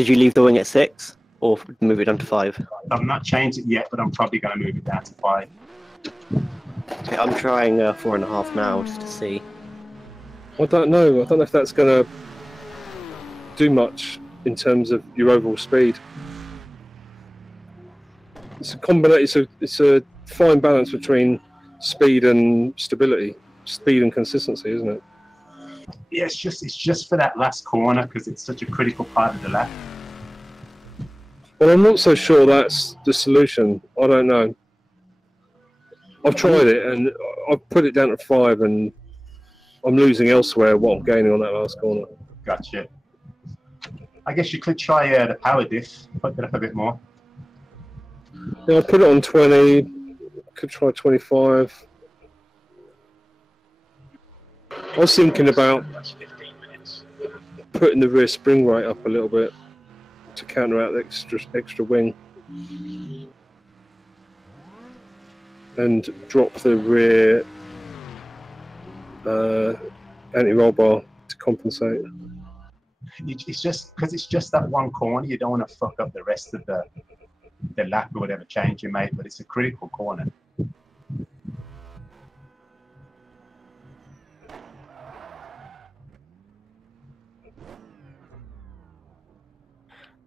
Did you leave the wing at 6 or move it down to 5? I've not changed it yet, but I'm probably going to move it down to 5. Okay, I'm trying 4.5 now just to see. I don't know. I don't know if that's going to do much in terms of your overall speed. It's a combination. It's a fine balance between speed and stability, speed and consistency, isn't it? Yeah, it's just for that last corner because it's such a critical part of the lap. Well, I'm not so sure that's the solution. I don't know. I've tried it and I've put it down to 5, and I'm losing elsewhere what I'm gaining on that last corner. Gotcha. I guess you could try the power diff, put that up a bit more. Yeah, I'll put it on 20. Could try 25. I was thinking about putting the rear spring rate up a little bit to counteract the extra wing, and drop the rear anti-roll bar to compensate. It's just because it's just that one corner. You don't want to fuck up the rest of the lap or whatever change you made, but it's a critical corner.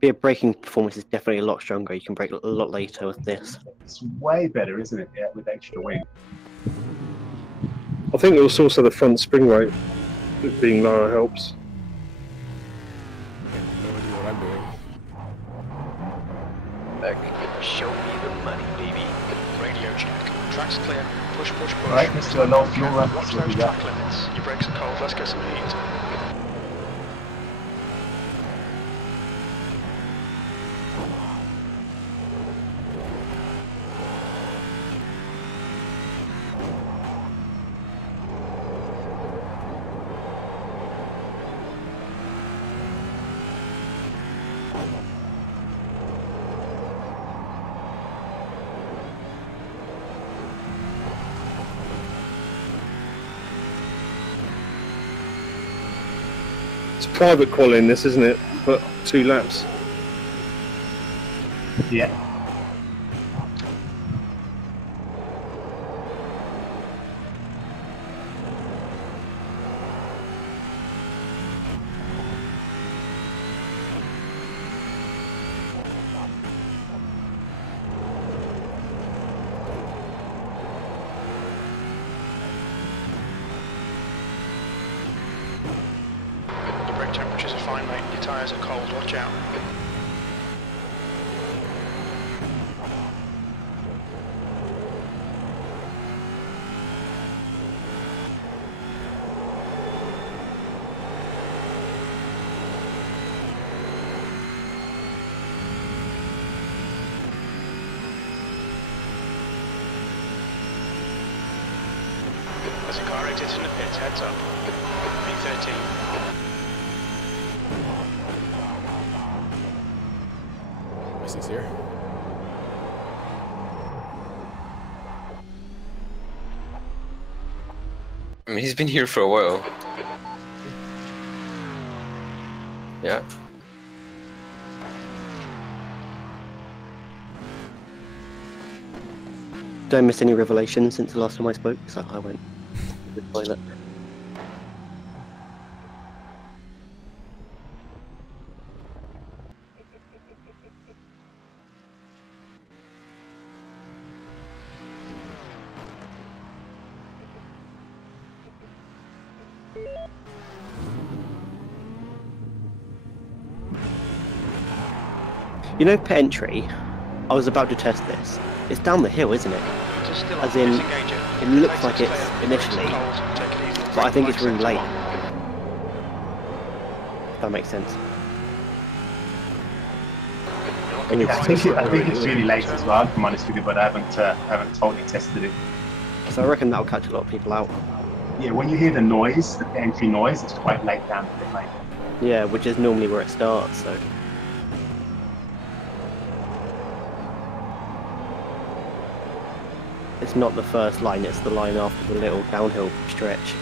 Your braking performance is definitely a lot stronger. You can brake a lot later with this. It's way better, isn't it? Yeah, with extra wing. I think it was also the front spring rate being lower helps. No idea what I'm doing. Show me the money, baby. Radio check. Track's clear. Push, push, push. All right, let's do a low fuel run. Watch those track limits. Your brakes are cold. Let's get some heat. It's private quality this, isn't it? But 2 laps. Yeah. Temperatures are fine, mate. Your tyres are cold. Watch out. As a car exits in the pits, heads up. P13. Messi's here. I mean, he's been here for a while. Yeah. Don't miss any revelations since the last time I spoke, so I went to the toilet. You know, pit entry, I was about to test this. It's down the hill, isn't it? As in, it looks like it's initially, but I think it's really late. If that makes sense. Yeah, I think it's really late as well, if I'm honest with you, but I haven't totally tested it. So I reckon that'll catch a lot of people out. Yeah, when you hear the noise, the entry noise, it's quite late down the pit lane. Yeah, which is normally where it starts, so. It's not the first line, it's the line after the little downhill stretch.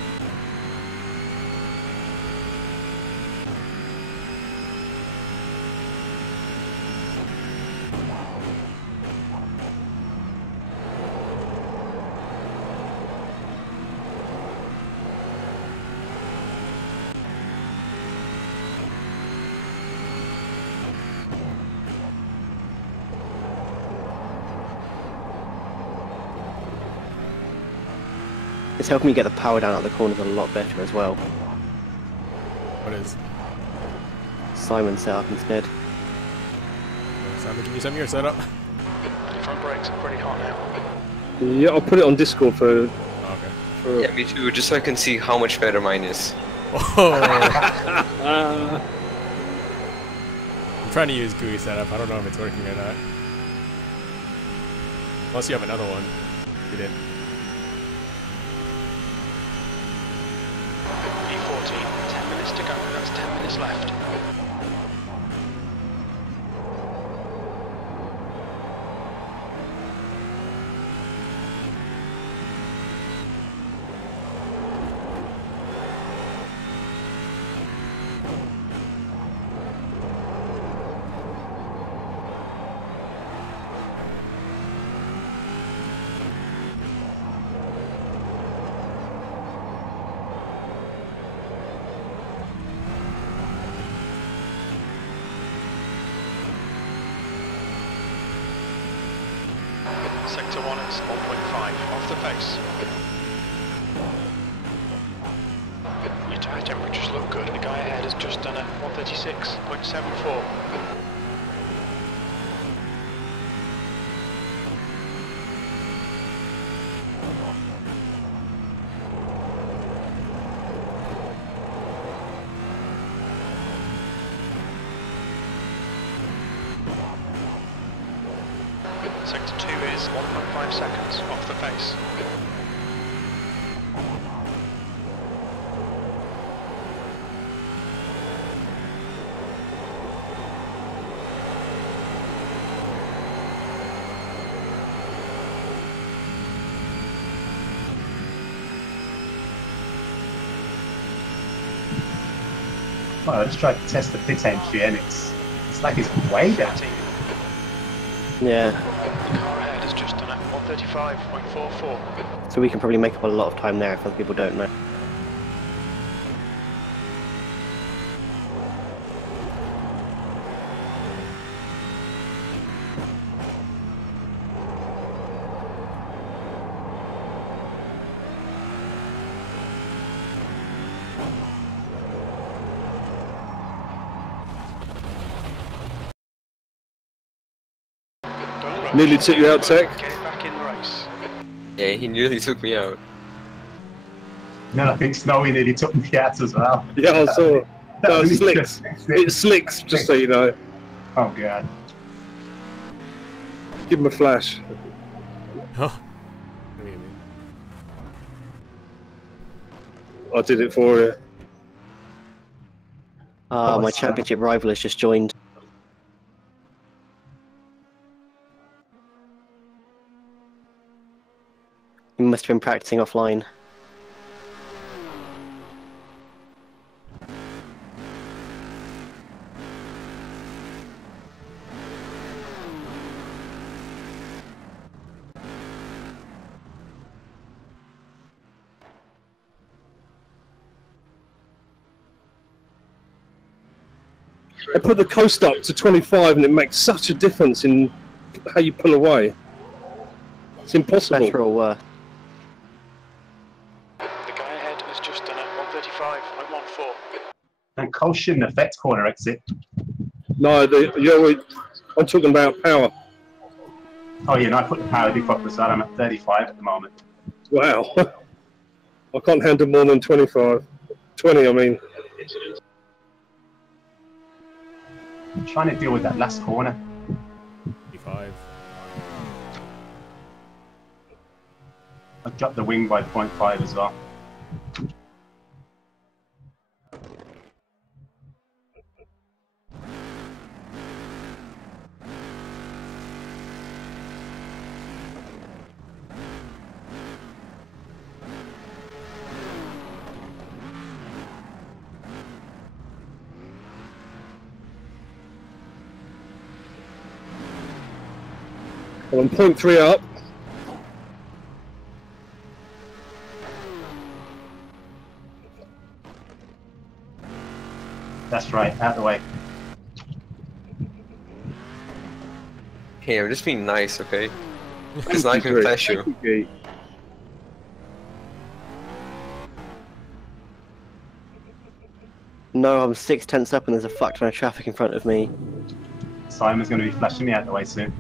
It's helping me get the power down out of the corners a lot better as well. What is? Simon set up instead. Simon, can you send me your setup? Front brakes are pretty hot now. Yeah, I'll put it on Discord for. Oh, okay. Yeah, me too, just so I can see how much better mine is. Oh. I'm trying to use GUI setup. I don't know if it's working or not. Unless you have another one. You didn't. E14, 10 minutes to go. That's 10 minutes left. Sector 1 is 1.5 off the pace. Your tyre temperatures look good. The guy ahead has just done a 136.74. Sector 2 is 1.5 seconds off the pace. Well, I just tried to test the pit entry and it's like it's way down. 13. Yeah, The car ahead has just done a 135.44. so we can probably make up a lot of time there if other people don't know. Nearly took you out, Tech. Get back in the race. Yeah, he nearly took me out. No, I think Snowy nearly took me out as well. Yeah, I saw. No, was it slicks. It slicks, just so you know. Oh god. Give him a flash. Huh? What do you mean? I did it for you. My championship rival has just joined. He must have been practicing offline. I put the coast up to 25 and it makes such a difference in how you pull away. It's impossible. Better or worse. The guy ahead has just done a 135.14. And Cole shouldn't affect corner exit. No, I'm talking about power. Oh yeah, no, I put the power diff up as well. I'm at 35 at the moment. Wow. I can't handle more than 25. 20, I mean. I'm trying to deal with that last corner. 55. I dropped the wing by 0.5 as well. Well, I'm 0.3 up. That's right, out of the way. Hey, I'm just being nice, okay? It's not I confess you. No, I'm 6/10 up and there's a fuck ton of traffic in front of me. Simon's going to be flashing me out the way soon.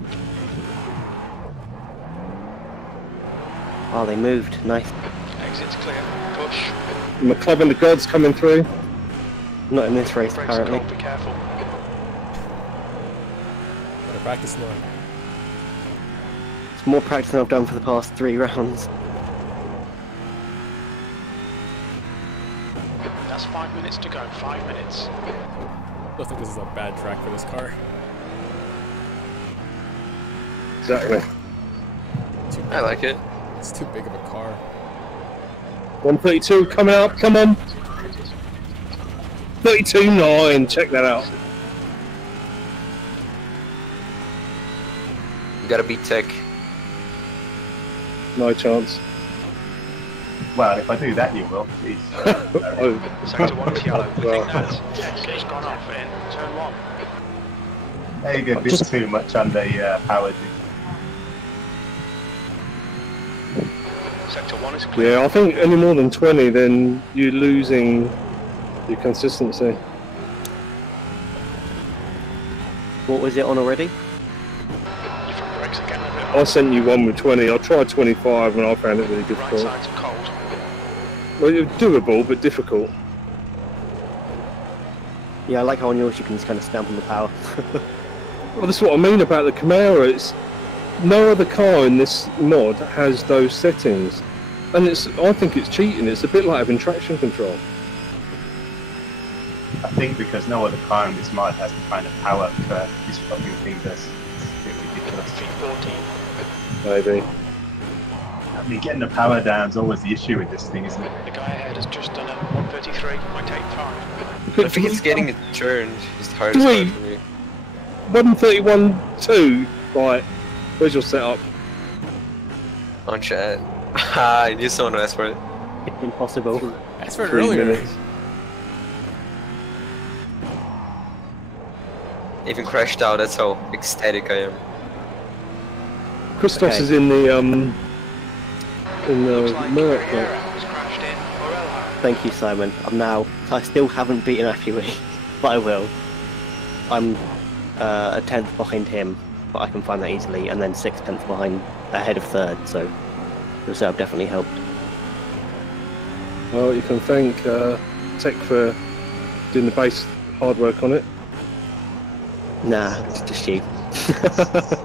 Oh, they moved. Nice. Exit's clear. Push. McLovin the God's coming through. Not in this race, Brakes are apparently. cold, be careful. Better practice more. It's more practice than I've done for the past 3 rounds. That's 5 minutes to go. 5 minutes. I don't think this is a bad track for this car. Exactly. I like it. It's too big of a car. 132 coming up, come on. 32.9, check that out. You gotta beat Tech. No chance. Well, if I do that, you will. Please. Oh. Sector 1 is yellow. I Well. think that's just gone off in turn 1. Maybe a bit too much on the power. Sector 1 is clear. Yeah, I think any more than 20, then you're losing your consistency. What was it on already? Your front brakes are getting a bit I hot. sent you one with 20. I tried 25 and I found it really Right difficult. sides are cold. Well, it's doable, but difficult. Yeah, I like how on yours you can just kind of stamp on the power. Well, that's what I mean about the Camaro. It's no other car in this mod has those settings, and I think it's cheating. It's a bit like having traction control. I think because no other car in this mod has the kind of power curve this fucking thing does. It's a bit ridiculous. P14. Maybe. I mean, getting the power down is always the issue with this thing, isn't it? The guy ahead has just done a 133. Might take time. I think it's getting it turned is the hardest Three. part for me. 131.2. Right. Where's your setup? On chat. I knew someone asked for it. Impossible. That's for 3 earlier. minutes. Even crashed out, that's how ecstatic I am. Christos Okay. is in the Looks like Merc. Carrera has crashed in Morello. Thank you, Simon. I still haven't beaten Akiwi, but I will. I'm a 10th behind him, but I can find that easily, and then 6/10 behind, ahead of 3rd, so your setup definitely helped. Well, you can thank Tech for doing the base hard work on it. Nah, it's just you.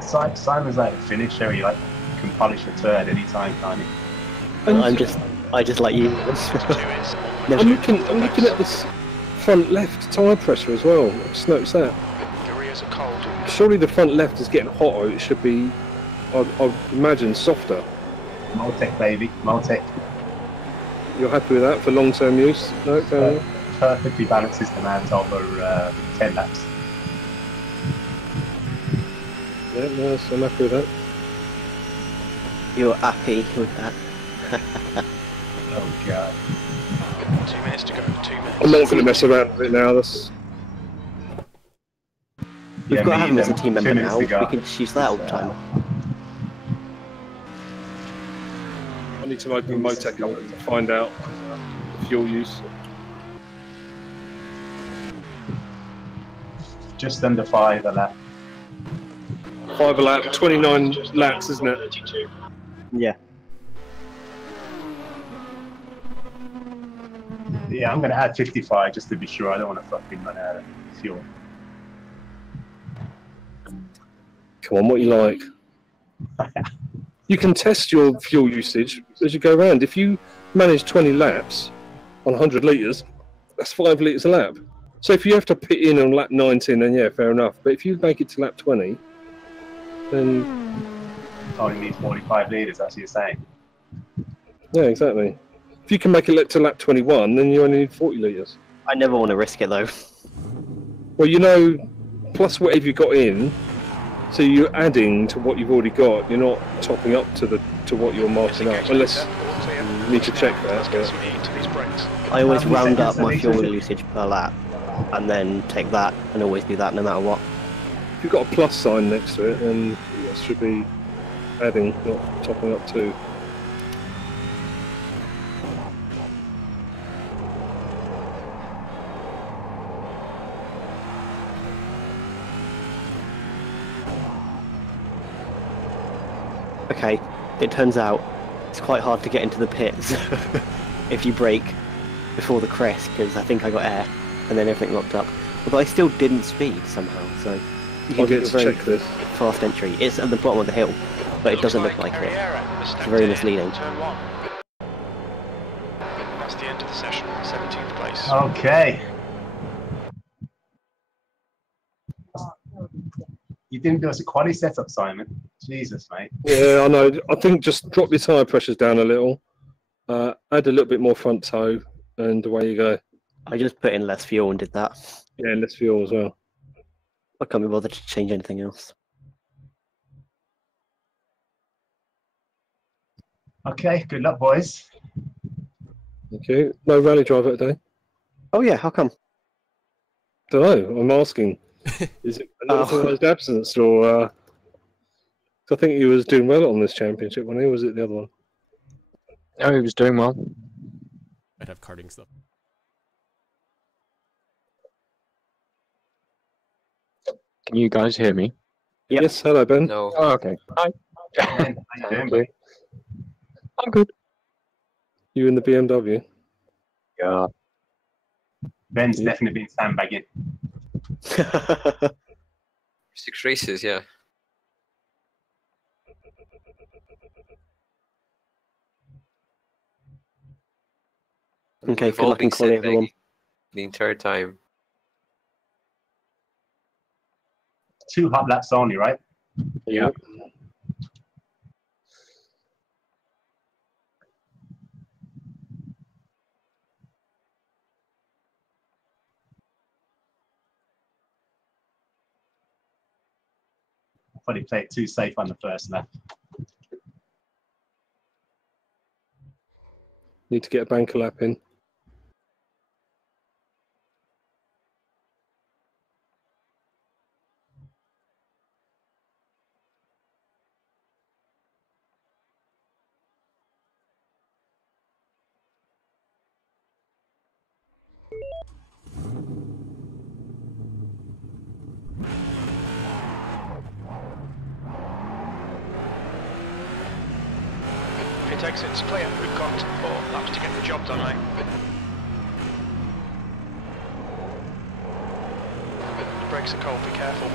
Simon's like a finisher. He like can polish a turd anytime, can't he? I just like you. Sector 2 is Never- I'm looking at this front left tyre pressure as well. I just noticed that. the rears are cold. Surely the front left is getting hotter. It should be, I'd imagine, softer. Moltec, baby, Moltec. You're happy with that for long-term use? No, fair enough. Perfectly balances the amount over 10 laps. Yeah, no, so I'm happy with that. You're happy with that. Oh god. 2 minutes to go. 2 minutes. I'm not going to mess around with it now. That's We've got to have him as a neither. team 2 member minutes now. to go. We can just use that all the time. I need to open Motec up to find out the fuel use. Just under 5 a lap. 5 a lap, 29 laps, isn't it? Yeah. Yeah, I'm going to add 55 just to be sure. I don't want to fucking run out of fuel. Come on, what you like? You can test your fuel usage as you go around. If you manage 20 laps on 100 litres, that's 5 litres a lap. So if you have to pit in on lap 19, then yeah, fair enough. But if you make it to lap 20, then Only need 45 litres, that's what you're saying. yeah, exactly. If you can make it to lap 21, then you only need 40 litres. I never want to risk it though. Well, you know, plus whatever you got in, so you're adding to what you've already got. You're not topping up to what you're marking up, unless you need to check that. Let's get But some heat into these brakes. I always How many round up seconds my are fuel these? usage per lap, and then take that, and always do that no matter what. if you've got a plus sign next to it, then it should be adding, not topping up to. it turns out it's quite hard to get into the pits if you brake before the crest, because I think I got air and then everything locked up. Although I still didn't speed somehow, so you I'll can get do a to very check this. fast entry. It's at the bottom of the hill, but it doesn't look like it. It's very misleading. Turn 1. That's the end of the session. 17th place. Okay. You didn't do us a quality setup, Simon. Jesus, mate. Yeah, I know. I think just drop your tyre pressures down a little, add a little bit more front toe, and away you go. I just put in less fuel and did that. Yeah, less fuel as well. I can't be bothered to change anything else. Okay, good luck, boys. Thank you. No rally driver today. Oh yeah, how come? Don't know. I'm asking. Is it an authorised absence, or? I think he was doing well on this championship, wasn't he? Was it the other one? Oh, he was doing well. I'd have karting stuff. Can you guys hear me? Yep. Yes. Hello, Ben. No. Oh, okay. Hi. Ben, how you doing, Thank you. mate? I'm good. You in the BMW? Yeah. Ben's definitely been sandbagging. 6 races, yeah. Okay, We've good all luck in been quality, everyone. sandbagging the entire time. 2 hot laps only, right? Yeah. Probably played it too safe on the first lap. Need to get a banker lap in. Pit exit's clear. We've got 4 laps to get the job done, mate. The brakes are cold, be careful.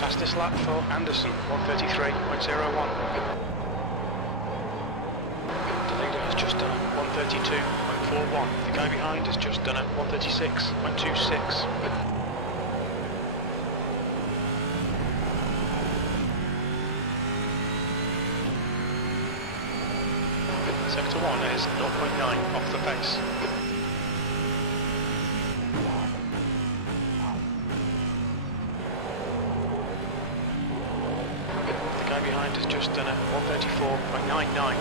Fastest lap for Anderson, 1:33.01. The leader has just done a 1:32.41. The guy behind has just done a 1:36.26. Sector 1 is 0.9 off the pace. The guy behind has just done a 1:34.99.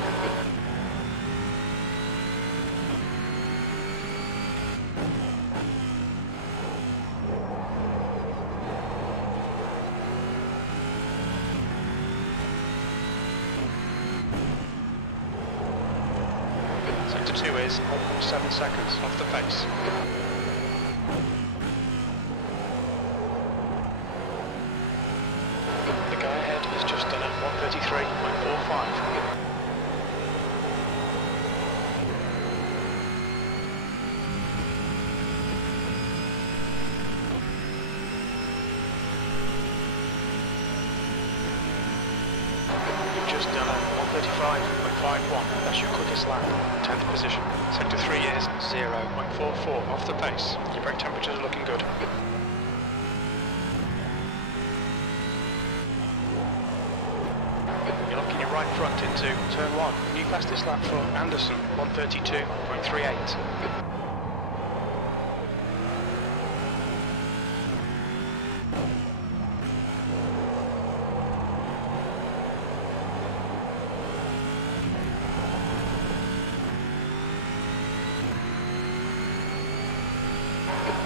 Sector 2 is 0.7 seconds off the pace. The guy ahead has just done a 1:33.45. You've just done a 1:35.51. That's your quickest lap. 10th position. Sector 3 is 0.44 off the pace. Your brake temperatures are looking good. You're looking your right front into turn 1. New fastest lap for Anderson, 1:32.38.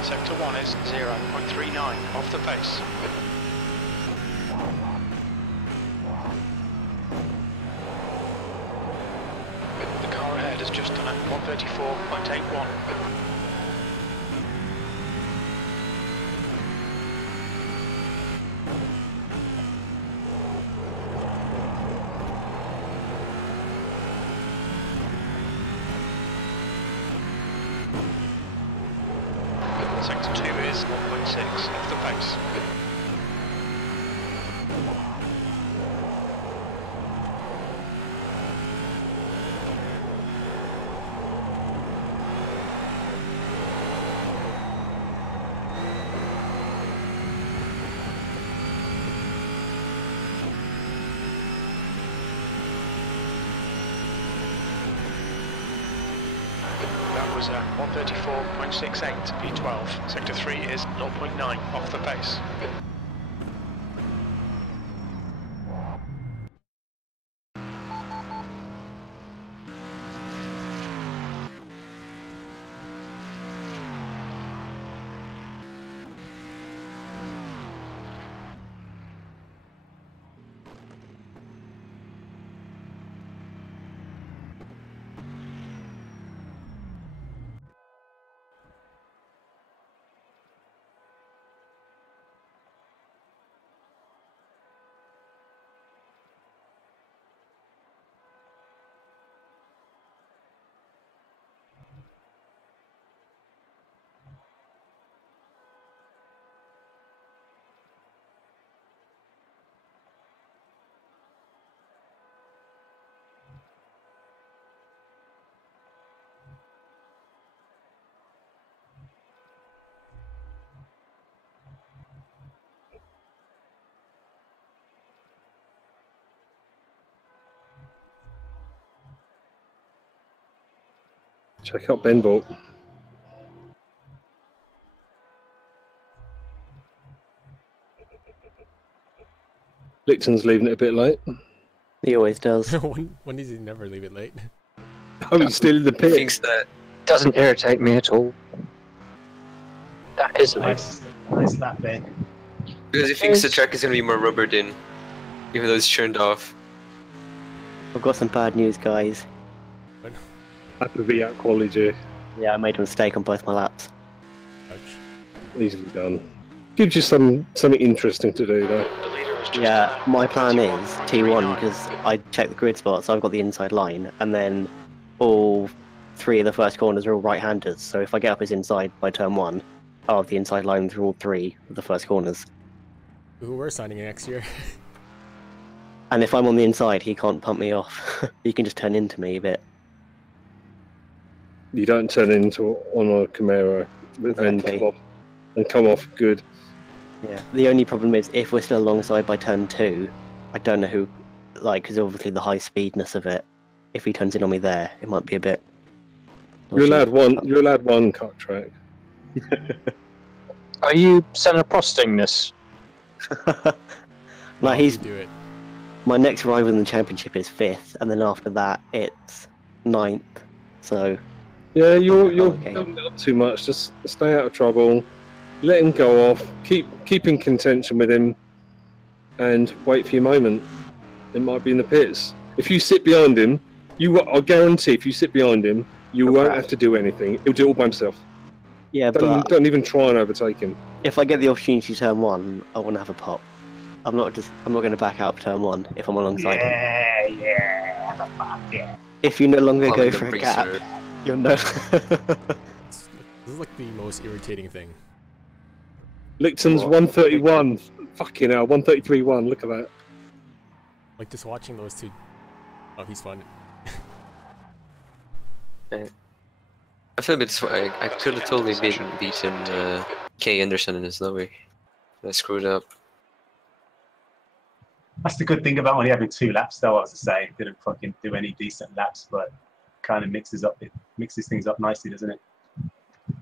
Sector 1 is 0.39 off the pace. The car ahead has just done a 1:34.81. Sector 2 is 1.6 off the pace. That was a 1:34.68 P12. Sector 3 is 0.9 off the pace. Check out Benbolt. Licton's leaving it a bit late. He always does. when does he never leave it late? Oh, he's still in the pit. Thinks that Doesn't irritate me at all. That is late. Nice lap, Ben. because he thinks the track is gonna be more rubbered in, even though it's turned off. I've got some bad news, guys. That would be out quality. Yeah, I made a mistake on both my laps. Easily done. Gives you something interesting to do though. The leader has just Yeah, done a my plan is 1:31.39. T1 because I checked the grid spot, so I've got the inside line, and then all three of the first corners are all right-handers. So if I get up his inside by turn 1, I'll have the inside line through all three of the first corners. Who we're signing next year? And if I'm on the inside, he can't pump me off. He can just turn into me a bit. You don't turn into on a Camaro Exactly. and come off good. Yeah. The only problem is if we're still alongside by turn 2, I don't know who, like, because obviously the high speedness of it. If he turns in on me there, it might be a bit. You're allowed one. You're allowed one cut track. Are you Senna Prosting this? Like he's do it. my next rival in the championship is 5th, and then after that it's 9th. So Yeah, you're okay. building up too much. Just stay out of trouble. Let him go off. Keep in contention with him, and wait for your moment. It might be in the pits. If you sit behind him, I guarantee if you sit behind him, You won't have to do anything. He'll do it all by himself. Yeah, but Don't even try and overtake him. if I get the opportunity to turn 1, I want to have a pop. I'm not going to back out of turn 1 if I'm alongside him. Yeah, have a fuck, yeah. If you no longer Probably go the for a priest gap, or- you'll know. This is like the most irritating thing. Licton's 131. Fucking hell, 133.1. Look at that. Like just watching those two. Oh, he's fun. I feel a bit. I could have totally beaten Kay Anderson in his lobby. I screwed up. That's the good thing about only having 2 laps, though. As I say, didn't fucking do any decent laps, but kind of mixes things up nicely, doesn't it?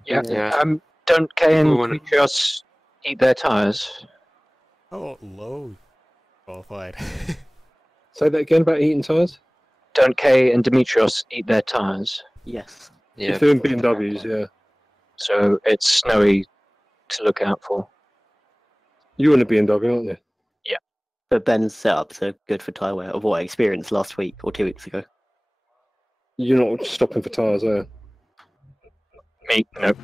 Yeah. Yeah. Don't Kay and Who won it? Dimitrios eat their tires? Oh, low qualified. Say that again about eating tyres? Don't Kay and Dimitrios eat their tires? Yes. Yeah. If they're in BMWs, yeah. So it's snowy to look out for. You're in a BMW, aren't you? But Ben's setups are good for tyre wear, of what I experienced last week or 2 weeks ago. You're not stopping for tyres, are you? Me? Nope.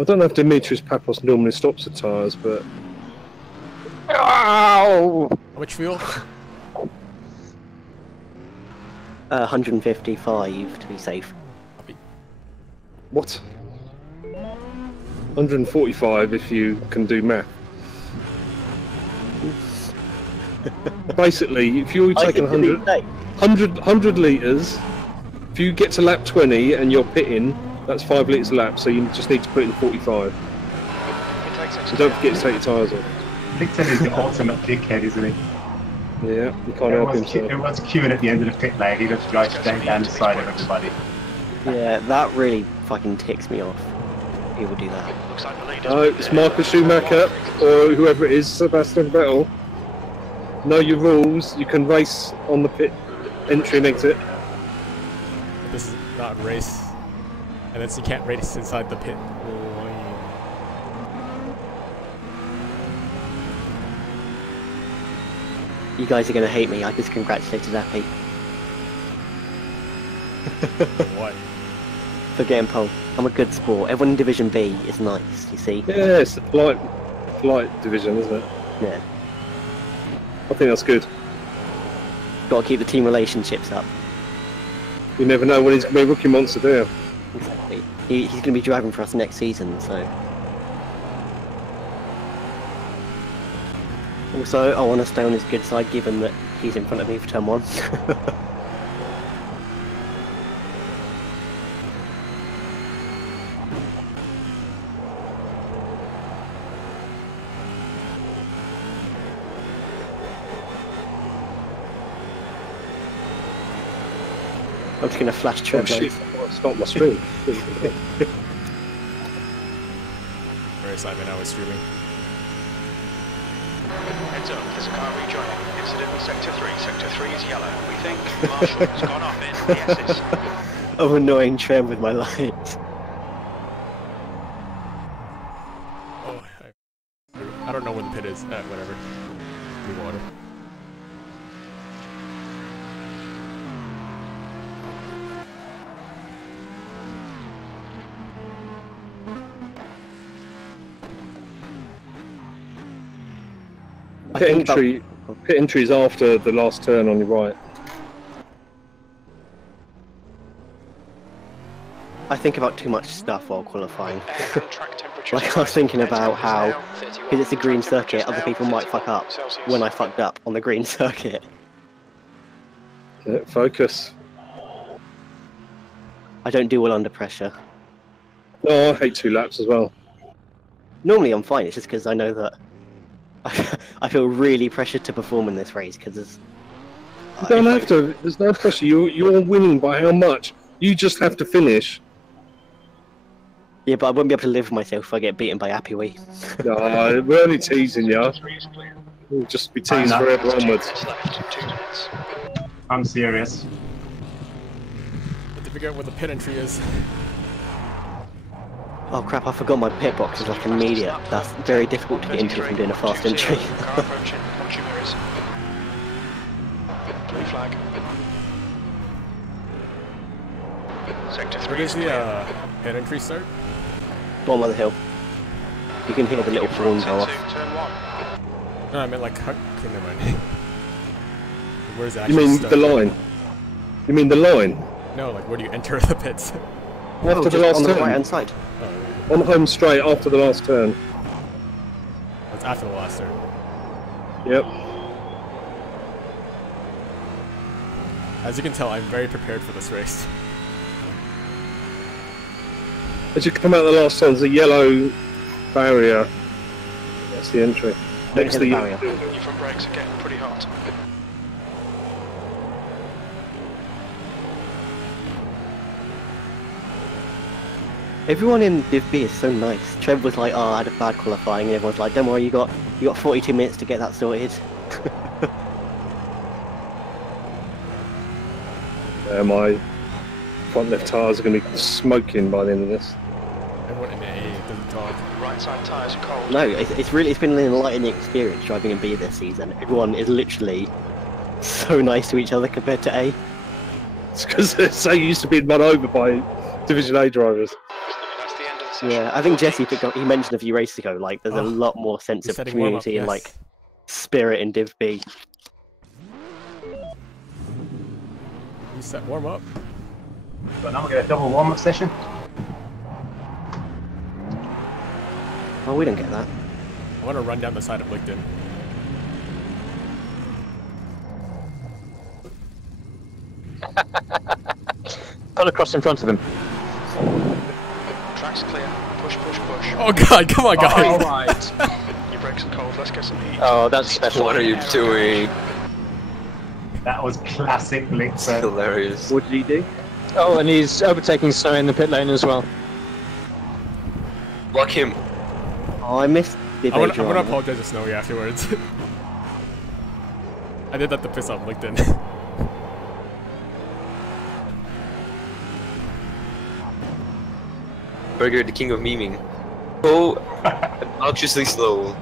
I don't know if Dimitris Papos normally stops at tyres, but Ow! How much fuel? 155 to be safe. what? 145 if you can do math. Basically, if you're taking 100 litres, if you get to lap 20 and you're pitting, that's 5 litres a lap, so you just need to put in 45. So don't forget to take your tyres off. Licton is the ultimate dickhead, isn't he? Yeah, you can't help himself. Everyone's queuing at the end of the pit lane. He just drives straight down the side of everybody. Yeah, that really fucking ticks me off. People do that. Looks like the leader's No, it's Michael Schumacher or whoever it is, Sebastian Vettel. Know your rules. You can race on the pit entry and exit. This is not a race. And then so you can't race inside the pit lane. You guys are going to hate me. I just congratulated Appy What? for getting pole. I'm a good sport. Everyone in Division B is nice, you see? Yeah, it's a polite division, isn't it? Yeah. I think that's good. Got to keep the team relationships up. You never know when he's going to be a rookie monster, do you? Exactly. He's going to be driving for us next season, so... Also, I want to stay on his good side, given that he's in front of me for turn 1. I'm just going to flash Oh, turbo. shit. Stop my stream. Sorry, Simon, I was streaming. Heads up, there's a car rejoining. Incident in Sector 3. Sector 3 is yellow. We think Marshall has gone off in the S's. I'm annoying Trem with my lights. Oh, I don't know where the pit is. Whatever. Blue water. Pit entry is after the last turn on your right. I think about too much stuff while qualifying. Air and track temperatures. Like I was thinking about how, because it's a green circuit, other people might fuck up when I fucked up on the green circuit. Yeah, focus. I don't do well under pressure. No, I hate 2 laps as well. Normally I'm fine, it's just because I know that I feel really pressured to perform in this race, because You don't have to. There's no pressure. You're winning by how much? You just have to finish. Yeah, but I won't be able to live with myself if I get beaten by Appy. No, we're only teasing you. We'll just be teased forever onwards. Left, 2 minutes. I'm serious. Have to figure out where the pit entry is. Oh crap, I forgot my pit box is like immediate. That's very difficult to get into if I'm doing a fast entry. Car approaching. Watch your mirrors. Blue flag. Sector 3 Where does is the clear. head entry start? Bottom of the hill. You can hear the little horn go off. Turn 1. No, I meant like, okay, never mind. Where's that? You mean the line? You mean the line? No, like where do you enter the pits? After the just last on the turn. right hand side. Oh, On home straight after the last turn. that's after the last turn. Yep. As you can tell, I'm very prepared for this race. As you come out the last turn, there's a yellow barrier. That's the entry. Next to the the barrier. Your front brakes are getting pretty hot. Everyone in Div B is so nice. Trev was like, "Oh, I had a bad qualifying," and everyone's like, "Don't worry, you got 42 minutes to get that sorted." My front left tyres are going to be smoking by the end of this. Everyone in A doesn't talk. Right side tyres are cold. No, it's been an enlightening experience driving in B this season. Everyone is literally so nice to each other compared to A. It's because they're so used to being run over by Division A drivers. That's the end of the session. Yeah, I think Jesse picked up. He mentioned a few races ago, like there's a Oh, lot more sense you're of setting warm up, community and yes. like spirit in Div B. You set warm up. So now we're going to double warm-up session. Oh, we don't get that. I want to run down the side of Licton. Got across in front of him. Track's clear. Push, push, push. Oh god, come on guys! All right. Your brakes are cold. Let's get some heat. Oh, that's special. What are you doing? That was classic It's Lickford. hilarious. What did he do? Oh, and he's overtaking Snow in the pit lane as well. Block him. Oh, I missed Div I'm A gonna drama. apologize to Snowy afterwards. I did that to piss off Licton. Burger, the king of memeing. Oh, obnoxiously slow.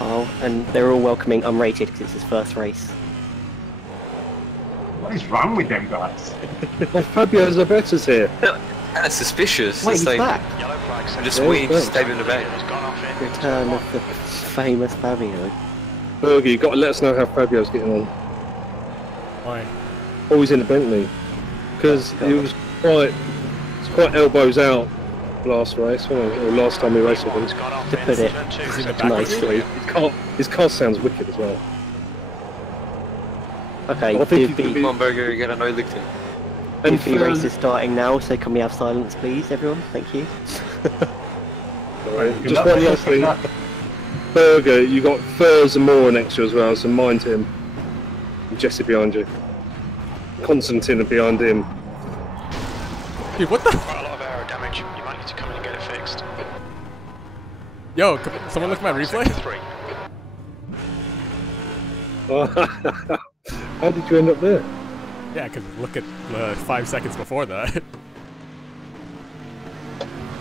Oh, and they're all welcoming unrated because it's his first race. What is wrong with them guys? Oh, Fabio Zabetta's here. Kind of suspicious. Wait, It's he's like, back. Yellow flag set. I'm just Yeah, waiting to yeah. stab him in the back. Has gone off in. Return of the famous Fabio. Berger, you've got to let us know how Fabio's getting on. Why? Always in the Bentley. Because he was quite elbows out last race, wasn't he? Or last time we raced with him. Has gone off To in. put it Turn 2. Is he in the Sector back? nicely. His car sounds wicked as well. Okay, I think Div he could B, Come on, Burger, you gotta annoy Licton. And Div B race is starting now, so can we have silence please, everyone? Thank you. Just one last thing. Berger, you got Furs and Moore next to you as well, so mind him. And Jesse behind you. Constantine behind him. Dude, what the? Quite a lot of aero damage. You might need to come in and get it fixed. Yo, someone look at my replay? Sector 3. How did you end up there? Yeah, cause look at 5 seconds before that.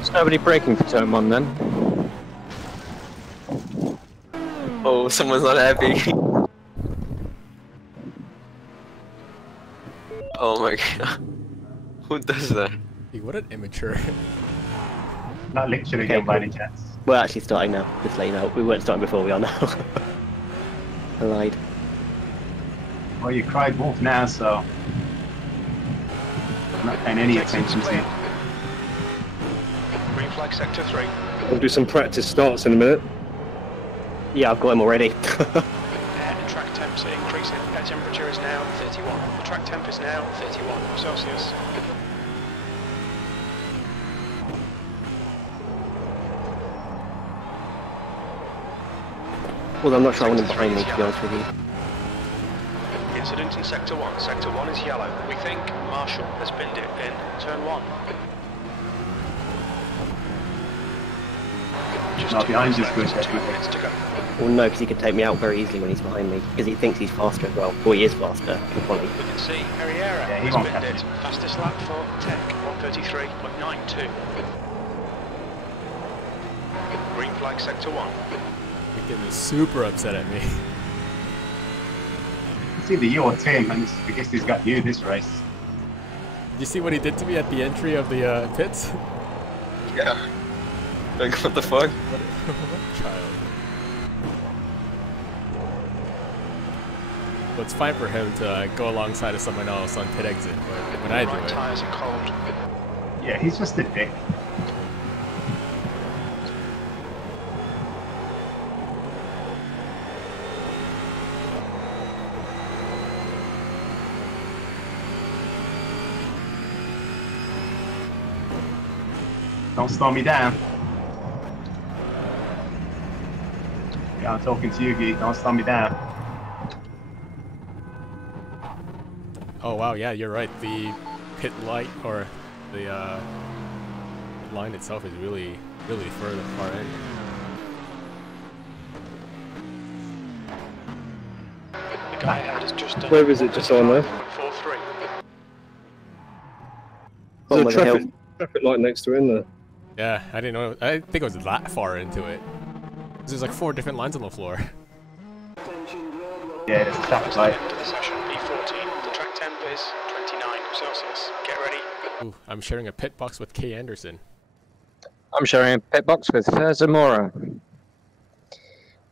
Is nobody braking for turn 1 then? Oh, someone's not happy. Oh my god. Who does that? Dude, what an immature. Not literally Okay, again by cool. any chance. We're actually starting now, just to let you know. We weren't starting before, we are now. I lied. Well, you cried wolf now, so I'm not paying any attention to you. Green flag sector 3. We'll do some practice starts in a minute. Yeah, I've got him already. Air and track temps are increasing. Air temperature is now 31. The track temp is now 31 Celsius. Well, I'm not sure I want him behind me, to be honest with you. Incident in sector 1. Sector 1 is yellow. We think Marshall has binned it in turn 1. Just No, 2 behind minutes you's left, good, 2 definitely. minutes to go. Well, no, because he could take me out very easily when he's behind me, because he thinks he's faster as well. Well, he is faster, in quality. We can see Herrera Yeah, he has won't binned catch it. Fastest lap for Tech, 133.92. flag sector 1. Victim is super upset at me. It's either you or Tim, and I guess he's got you this race. Did you see what he did to me at the entry of the pits? Yeah. Like, what the fuck? What a child. Well, it's fine for him to go alongside of someone else on pit exit, but when I do Right it... tyres are cold. Yeah, he's just a dick. Don't slow me down. Yeah, I'm talking to you, Geek. Don't slow me down. Oh wow, yeah, you're right. The pit light, or the line itself is really far in. The guy ahead has just done. Where is it? Just on there? 1.43. There's a Bottom of the hill. traffic light next to it, isn't there? Yeah, I didn't know. I think it was that far into it. 'Cause there's like 4 different lines on the floor. Yeah, there's a traffic light. End of the session, P14. The track temp is 29 Celsius. Get ready. Ooh, I'm sharing a pit box with K. Anderson. I'm sharing a pit box with Zamora.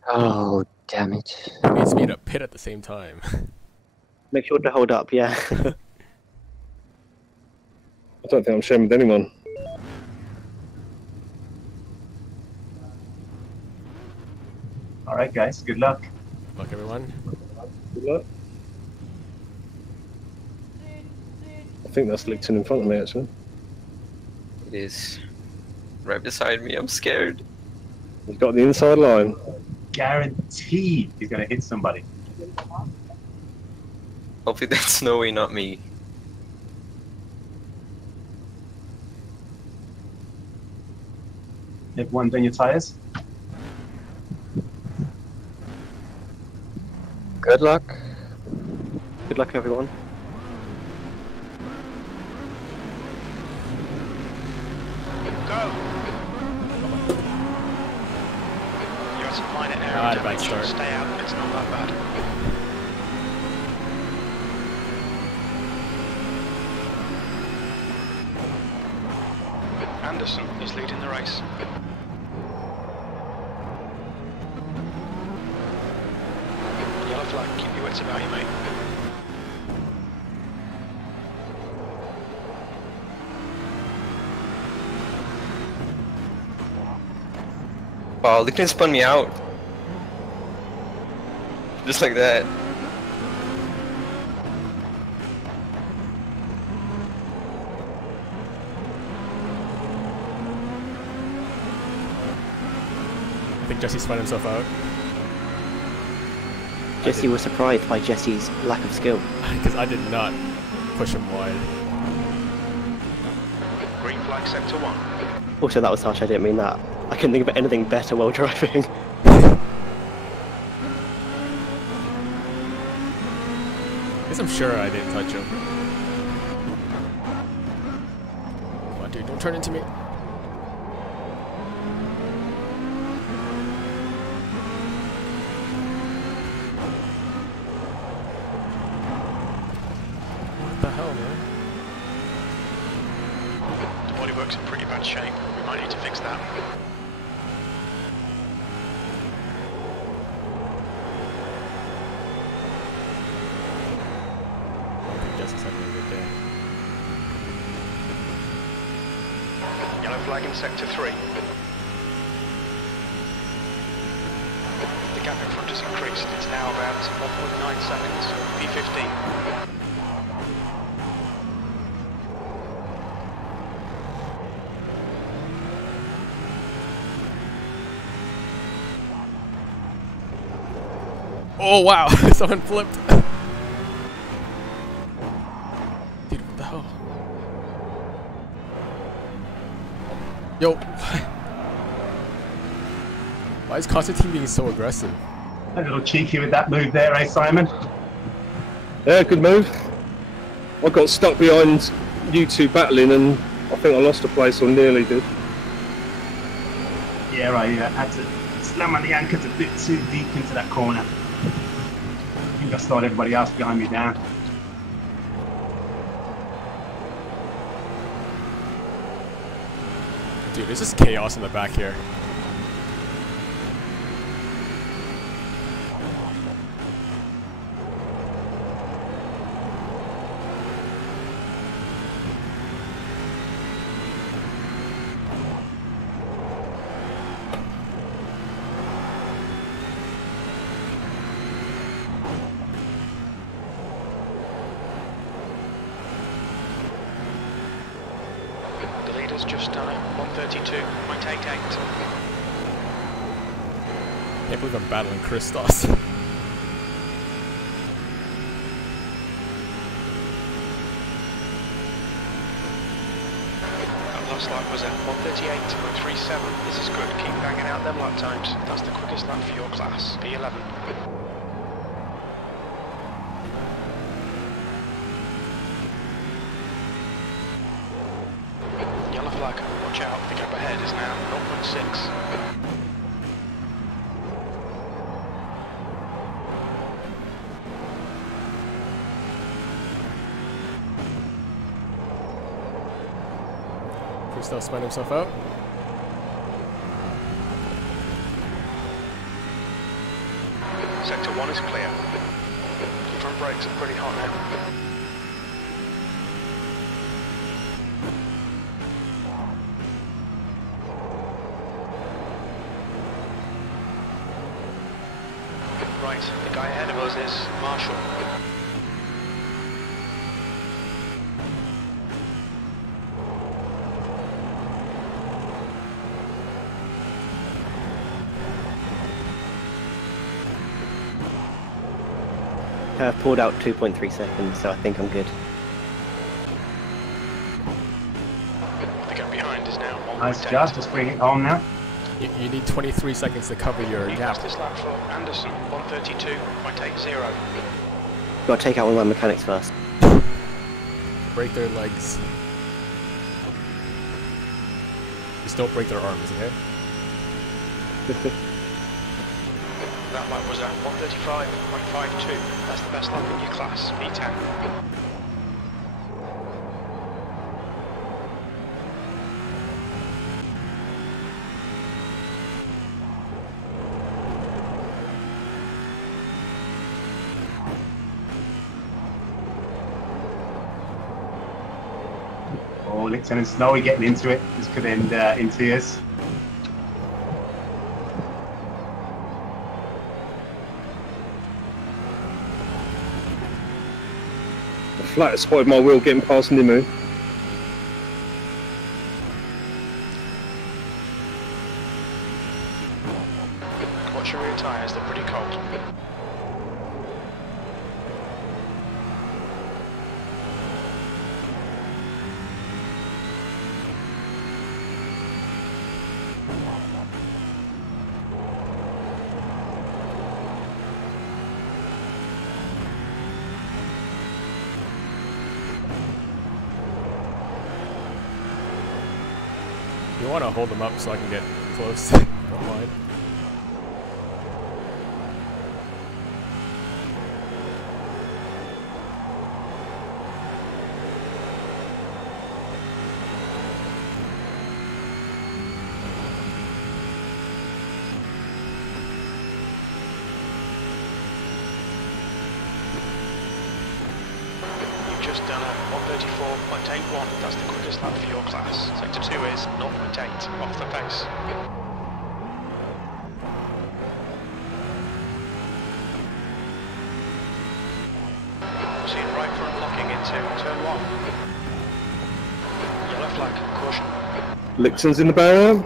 Oh, damn it. It means me at a pit at the same time. Make sure to hold up, yeah. I don't think I'm sharing with anyone. Alright guys, good luck. Look, everyone. Good luck. I think that's Licton in front of me, actually. It is. Right beside me, I'm scared. He's got the inside line. Guaranteed he's gonna hit somebody. Hopefully that's Snowy, not me. Everyone done your tires? Good luck. Good luck, everyone. Go! You're at a minor Ah, area bad damage. start. Stay out, it's not that bad. Anderson is leading the race. Yellow flag, keep your wits about you, mate. Wow, Licton spun me out. Just like that. I think Jesse spun himself out. Jesse was surprised by Jesse's lack of skill. Because I did not push him wide. Green flag sector 1. Also, that was harsh, I didn't mean that. I couldn't think of anything better while driving. Guess I'm sure I didn't touch him. Come on, dude, don't turn into me. What the hell, man? The bodywork's in pretty bad shape. We might need to fix that. I don't think Jesse's having a good day. Yellow flag in sector 3. The gap in front has increased. It's now about 1.9 seconds. P15. Oh wow, someone flipped. Dude, what the hell? Yo. Why is Constantine being so aggressive? A little cheeky with that move there, eh, Simon? Yeah, good move. I got stuck behind you two battling and I think I lost a place, or nearly did. Yeah, I had to slam on the anchors a bit too deep into that corner. I think I slowed everybody else behind me down. Dude, there's just chaos in the back here. Just done it, 132.88. Can't believe I'm battling Christos. That last lap was at 138.37. This is good, keep banging out them lap times. That's the quickest lap for your class, P11. Watch out, the gap ahead is now 0.6. Christos spun himself out. Sector 1 is clear. Your front brakes are pretty hot now. Right, the guy ahead of us is Marshall. I've pulled out 2.3 seconds, so I think I'm good. The gap behind is now 1.8. Nice job, just bring it home now. You need 23 seconds to cover your You gap. passed this lap for Anderson, 132.80. Gotta take out one of my mechanics first. Break their legs. Just don't break their arms, okay? That lap was at 135.52. That's the best lap in your class, P10. Oh, Lieutenant Snowy getting into it. This could end in tears. The flat spotted my wheel getting past Nimu. Watch your rear tyres, they're pretty cold. You want to hold them up so I can get close. Don't mind. You've just done a 134.81. That's the quickest lap for your class. Sector 2 is 0.8 off the pace. Seeing right front locking into turn 1. Yellow flag, caution. Lixon's in the barrier.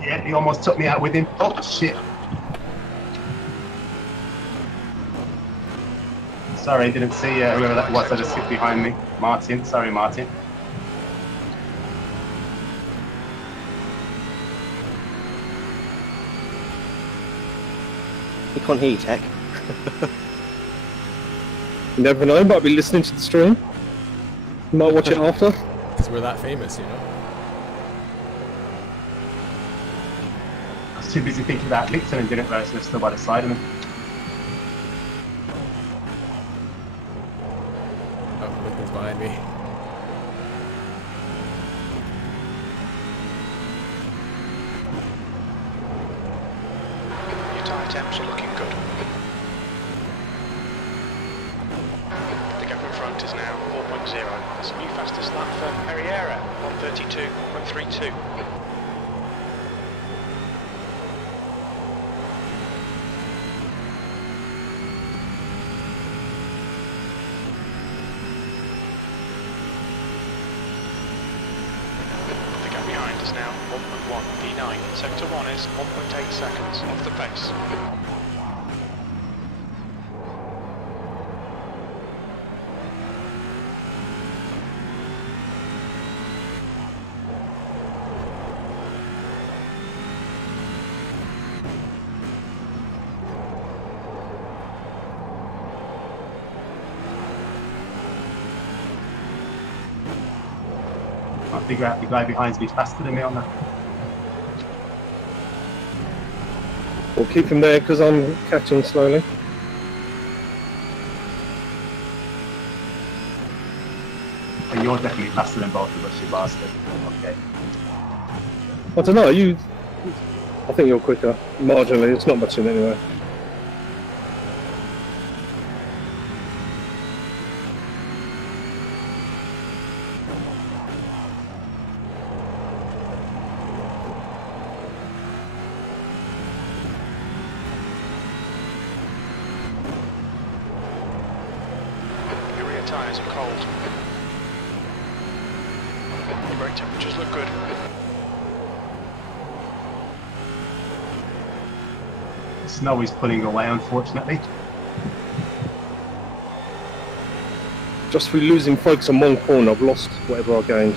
Yeah, he almost took me out with him. Oh, shit. Sorry, didn't see whoever that was that just hit behind me. Martin, sorry Martin. He can't hear you, Tech. You never know, might be listening to the stream. You might watch it after. Because we're that famous, you know? was too busy thinking about Lipton and didn't realise they're still by the side of me. Oh, Lincoln's behind me. Your tyre temps are looking good. The gap in front is now 4.0. That's a new fastest lap for Arriera, 1:32.32. The gap behind is now 1.1 P9. Sector 1 is 1.8 seconds off the pace. I'll figure out the guy behind me faster than me on that. We'll keep him there because I'm catching slowly. And you're definitely faster than both of us, you bastard. Okay. I don't know, you... I think you're quicker. Marginally, it's not much in anyway. Your rear tyres are cold. Your brake temperatures look good. The snow is pulling away, unfortunately. Just through losing focus on one corner, I've lost whatever I gained.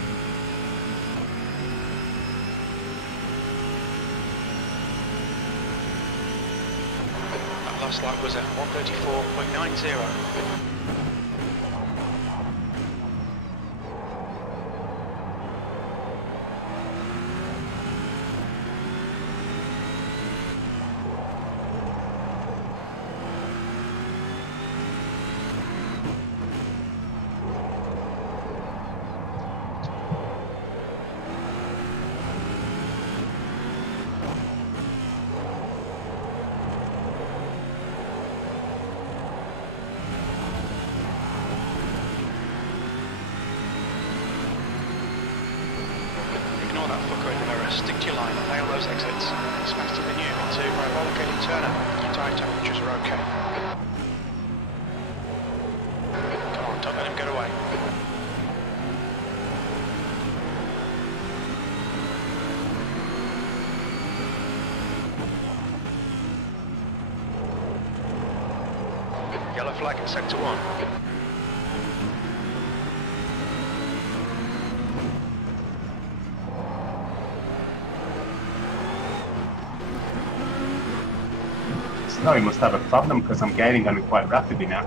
That last lap was at 1:34.90. Ignore that fucker in the mirror, stick to your line, nail those exits. It's faster than you into parabolic turner. Your tyre temperatures are okay. Come on, don't let him get away. Yellow flag at sector 1. No, he must have a problem because I'm gaining on him quite rapidly now.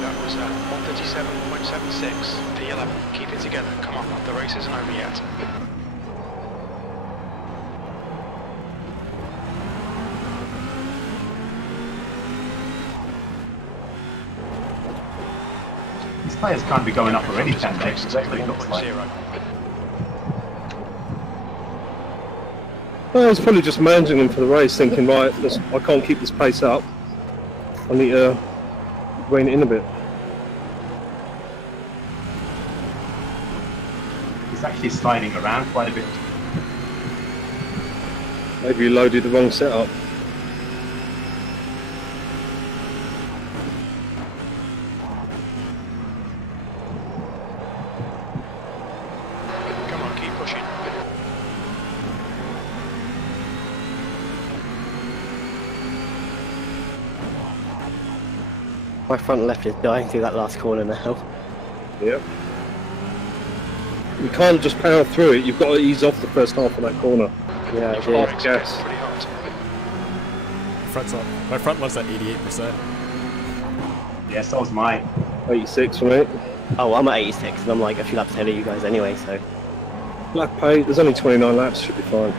That was 1:37.76. P11. Keep it together. Come on, the race isn't over yet. These tyres can't be going up already 10 days, that's what it looks like. Well, I was probably just managing them for the race, thinking, right, I can't keep this pace up. I need to rein it in a bit. He's actually sliding around quite a bit. Maybe you loaded the wrong setup. Come on, keep pushing. My front left is dying through that last corner now. Yep. You can't just power through it. You've got to ease off the first half of that corner. Yeah, I Your did. brakes gas. are pretty hot. My front one's at 88%. Yeah, so was mine. 86 for me. Oh, I'm at 86, and I'm like a few laps ahead of you guys anyway, so. Lap 8, there's only 29 laps, should be fine.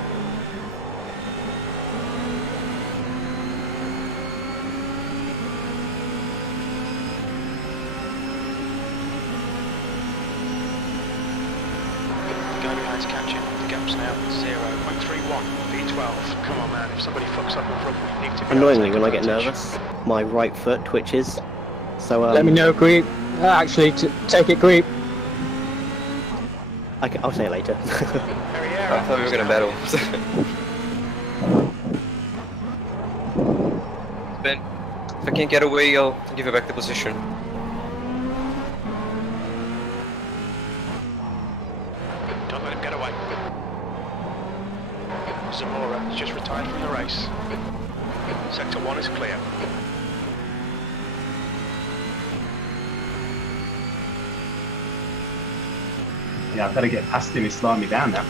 The guy behind's catching. The gap's now 0.31. V12. Come on, man. If somebody fucks up in front, we need to be Annoyingly, able to when I take get advantage. nervous, my right foot twitches. So, Let me know, Creep. Actually, take it, Creep. I'll say it later. I thought we were gonna battle. Ben, if I can't get away, I'll give you back the position. Don't let him get away. Zamora has just retired from the race. Sector 1 is clear. Yeah, I've got to get past him. He's slowing me down now.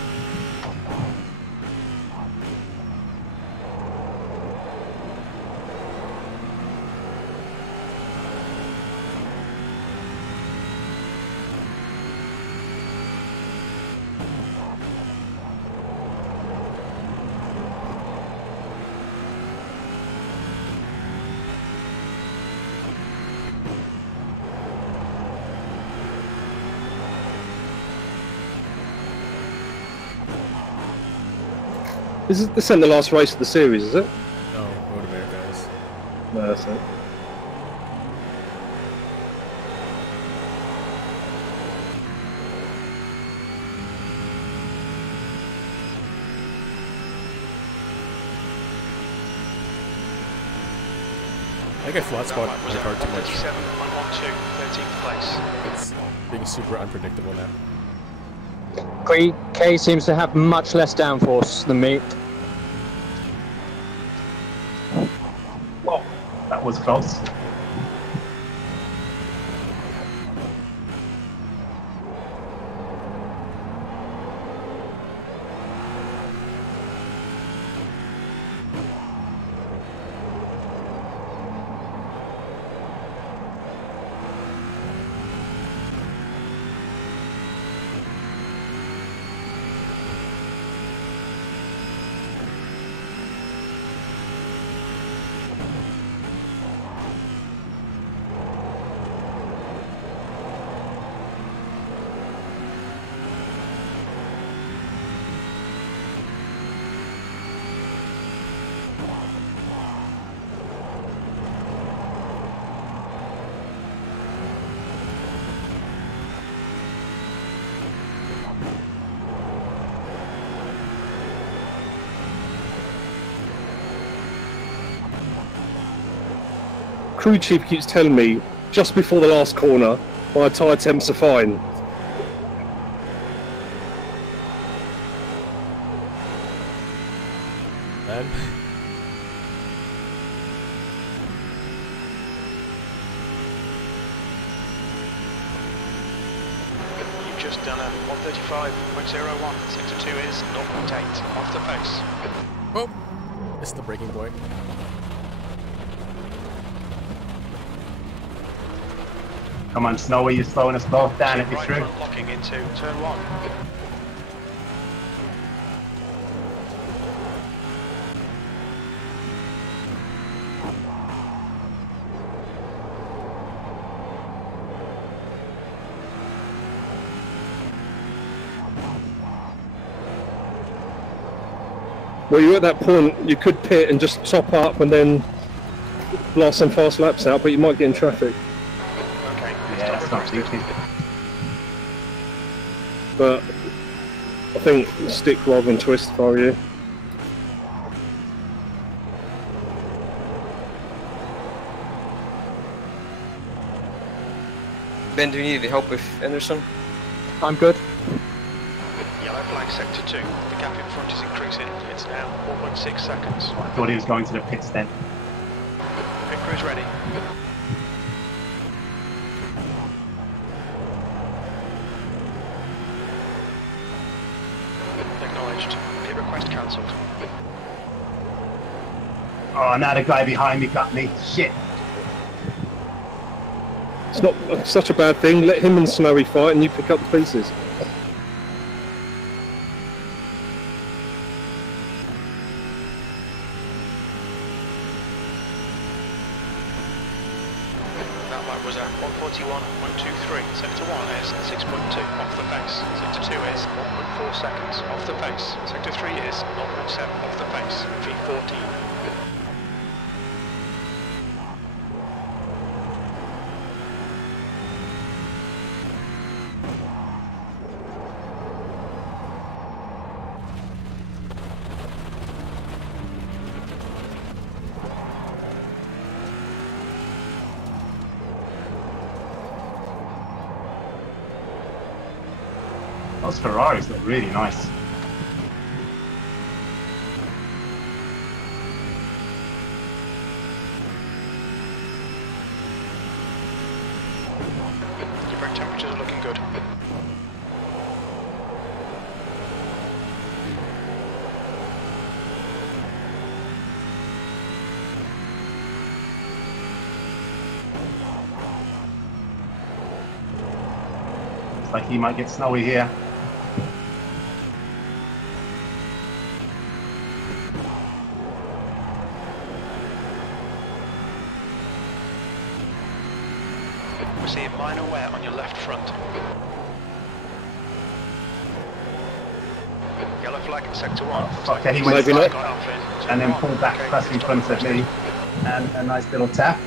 This isn't the last race of the series, is it? No, Road America is. No, that's it. I get flat spot Was my car too much. 37.12, 13th place. It's being super unpredictable now. K seems to have much less downforce than me. Whoa, that was close. Crew chief keeps telling me just before the last corner my tyre temps are fine. Man. You've just done a 135.01. Sector 2 is 0.8 off the pace. Oh! Missed the braking point. Come on, Snowy, you're slowing us both down if you're Right through. front locking into turn 1. Well, you're at that point, you could pit and just top up and then blast some fast laps out, but you might get in traffic. Okay, Yeah, that's not cheating. But I think stick rather than twist if I were you. Ben, do you need any help with Anderson? I'm good. Yellow flag sector 2. The gap in front is increasing. It's now 1.6 seconds. I thought he was going to the pits then. Pit crew's ready. acknowledged. Pit request cancelled. Oh, now the guy behind me got me. Shit. It's not such a bad thing. Let him and Snowy fight and you pick up the pieces. That lap was at 141.23. Sector 1 is 6.2 off the pace. Sector 2 is 1.4 seconds off the pace. Sector 3 is 0.7 off the pace. V14. Those Ferraris look really nice. Your brake temperatures are looking good. Looks like he might get Snowy here. We're seeing minor wear on your left front. Yellow flag in sector 1. Okay, he went Maybe not. and then pulled back plus in front of me. And a nice little tap.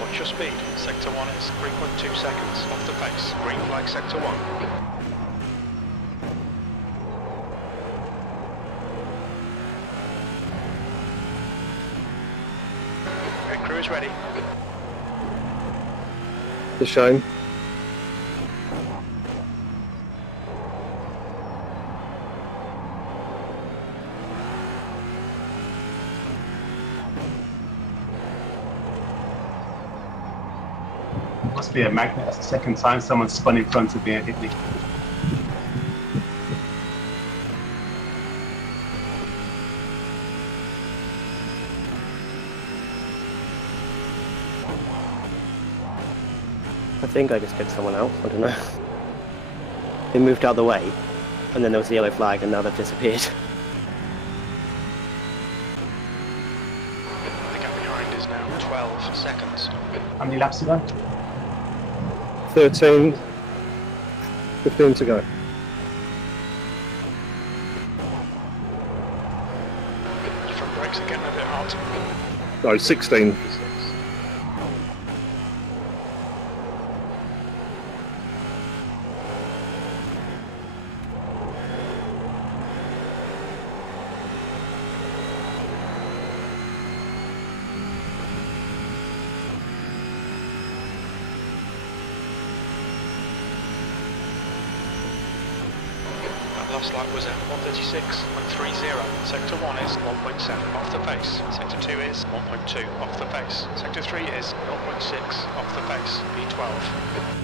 Watch your speed. Sector 1 is 3.2 seconds off the pace. Green flag sector 1. Crew is ready. It's a shame. Must be a magnet. That's the second time someone spun in front of me and hit me. I think I just picked someone out. I don't know. They moved out of the way, and then there was a yellow flag, and now they've disappeared. The gap behind is now 12 seconds. How many laps ago? 13, 15 to go. Your front brakes are getting a bit hot. No, 16. Last lap was at 136.30. Sector 1 is 1.7 off the pace. Sector 2 is 1.2 off the pace. Sector 3 is 0.6 off the pace. V12.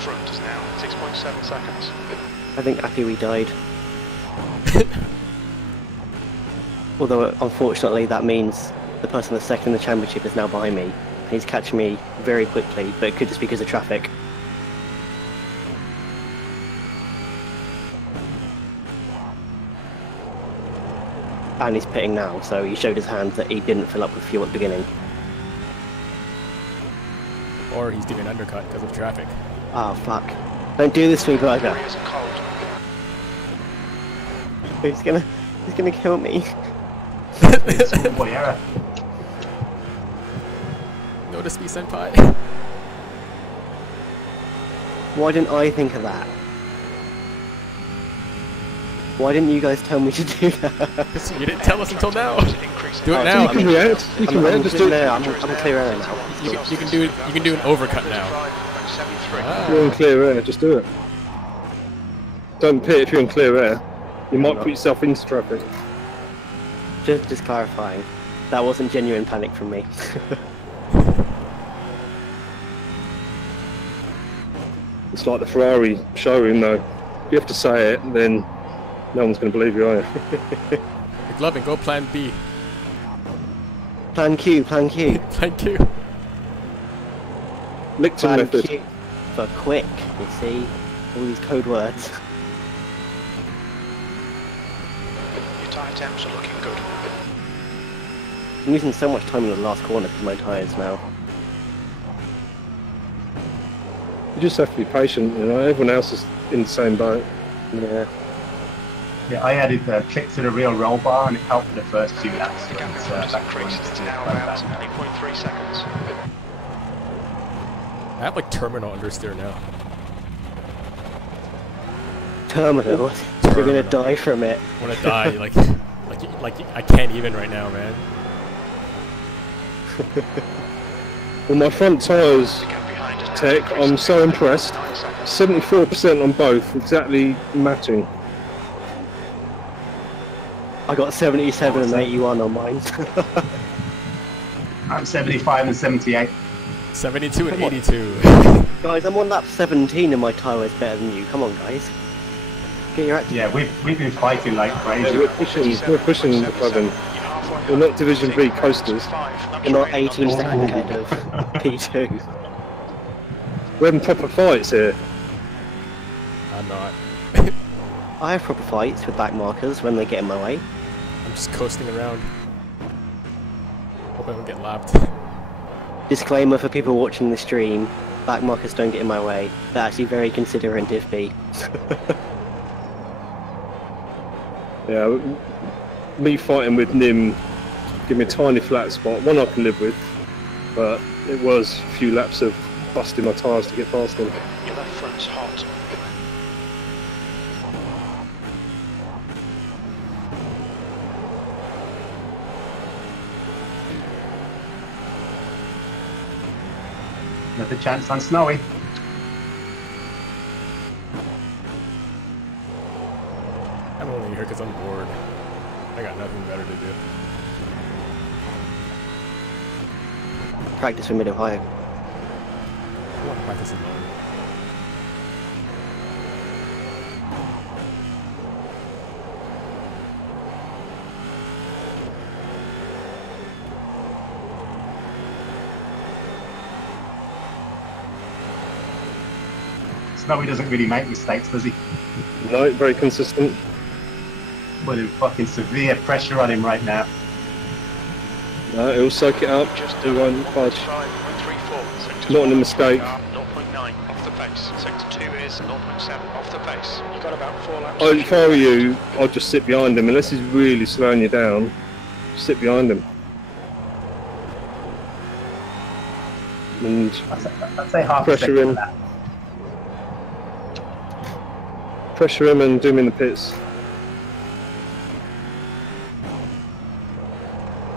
Front is now 6.7 seconds. I think happy we died. Although, unfortunately, that means the person that's second in the championship is now behind me. And he's catching me very quickly, but it could just be because of traffic. And he's pitting now, so he showed his hand that he didn't fill up with fuel at the beginning. Or he's doing an undercut because of traffic. Oh, fuck. Don't do this to me, Burger. It's cold. He's gonna kill me. Boy, error. Notice me, senpai. Why didn't I think of that? Why didn't you guys tell me to do that? You didn't tell us until now. Do it Oh, now. You can react. You can react. Just do it. I'm clear air now. You can do it. You can do an overcut now. You're in clear air. Just do it. Don't pit if you're in clear air. You might put yourself into traffic. Just clarifying. That wasn't genuine panic from me. It's like the Ferrari showroom, though. If you have to say it, then no one's going to believe you, are you? McLovin, go plan B. Plan Q, plan Q. Plan Q. Licton Plan method. Q for quick, you see? All these code words. Your tyre temps are looking good. I'm losing so much time in the last corner because of my tyres now. You just have to be patient, you know. Everyone else is in the same boat. Yeah. Yeah, I added the click to the real roll bar and it helped for the first few laps. The gap It's, in front has back increased. when It's now about 8.3 seconds. I have like terminal understeer now. Terminal. We're gonna die from it. I want to die. Like I can't even right now, man. Well, my front tyres, The gap behind is now Tech, increased I'm so impressed. 9 seconds. 74% on both, exactly matching. I got 77 and 81 on mine. I'm 75 and 78. 72 and Come on. 82. Guys, I'm on lap 17 and my tyre is better than you. Come on, guys. Get your act. Yeah, we've been fighting like Yeah, crazy. we're pushing the plug-in. We're not Division B coasters. You're not 18 seconds ahead of P2. We're having proper fights here. I'm not. I have proper fights with back markers when they get in my way. I'm just coasting around. Hope I don't get lapped. Disclaimer for people watching the stream, back markers don't get in my way. They're actually very considerate in Div B. Yeah, me fighting with Nim give me a tiny flat spot, one I can live with, but it was a few laps of busting my tyres to get past him. Your left front's hot. Another chance on Snowy. I'm only here because I'm bored. I got nothing better to do. Practice for Mid-Ohio. I want to practice alone. Snowy doesn't really make mistakes, does he? No, very consistent. Putting fucking severe pressure on him right now. No, he'll soak it up, do one fudge. 5.34. Sector Not in a 1, mistake. 0.9 off the pace. Sector 2 is 0.7 off the pace. You've got about 4 laps. Oh, if I were you, I'd just sit behind him. Unless he's really slowing you down, just sit behind him. And I'd say half a pressure second him. for that. Pressure him and do him in the pits.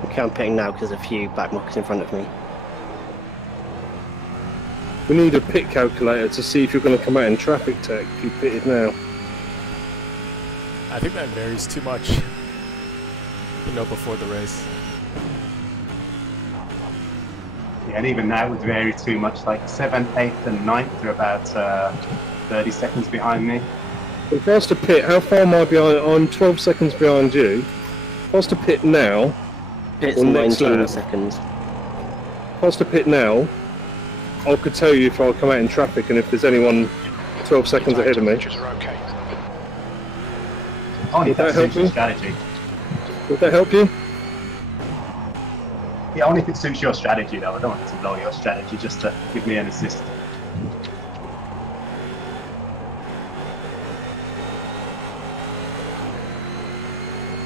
Okay, I'm pitting now because there's a few back markers in front of me. We need a pit calculator to see if you're going to come out in traffic, Tech, if you pitted now. I think that varies too much to know before the race. Yeah, and even now it would vary too much. Like 7th, 8th, and 9th are about 30 seconds behind me. If I was to pit, how far am I behind? I'm 12 seconds behind you. If I was to pit now, Pit's Well, next 19 lap. seconds. if I was to pit now, I could tell you if I'll come out in traffic and if there's anyone 12 seconds ahead of me. Temperatures are okay. Only if Would that that help suits your you? strategy. Would that help you? Yeah, only if it suits your strategy though. I don't want it to blow your strategy just to give me an assist.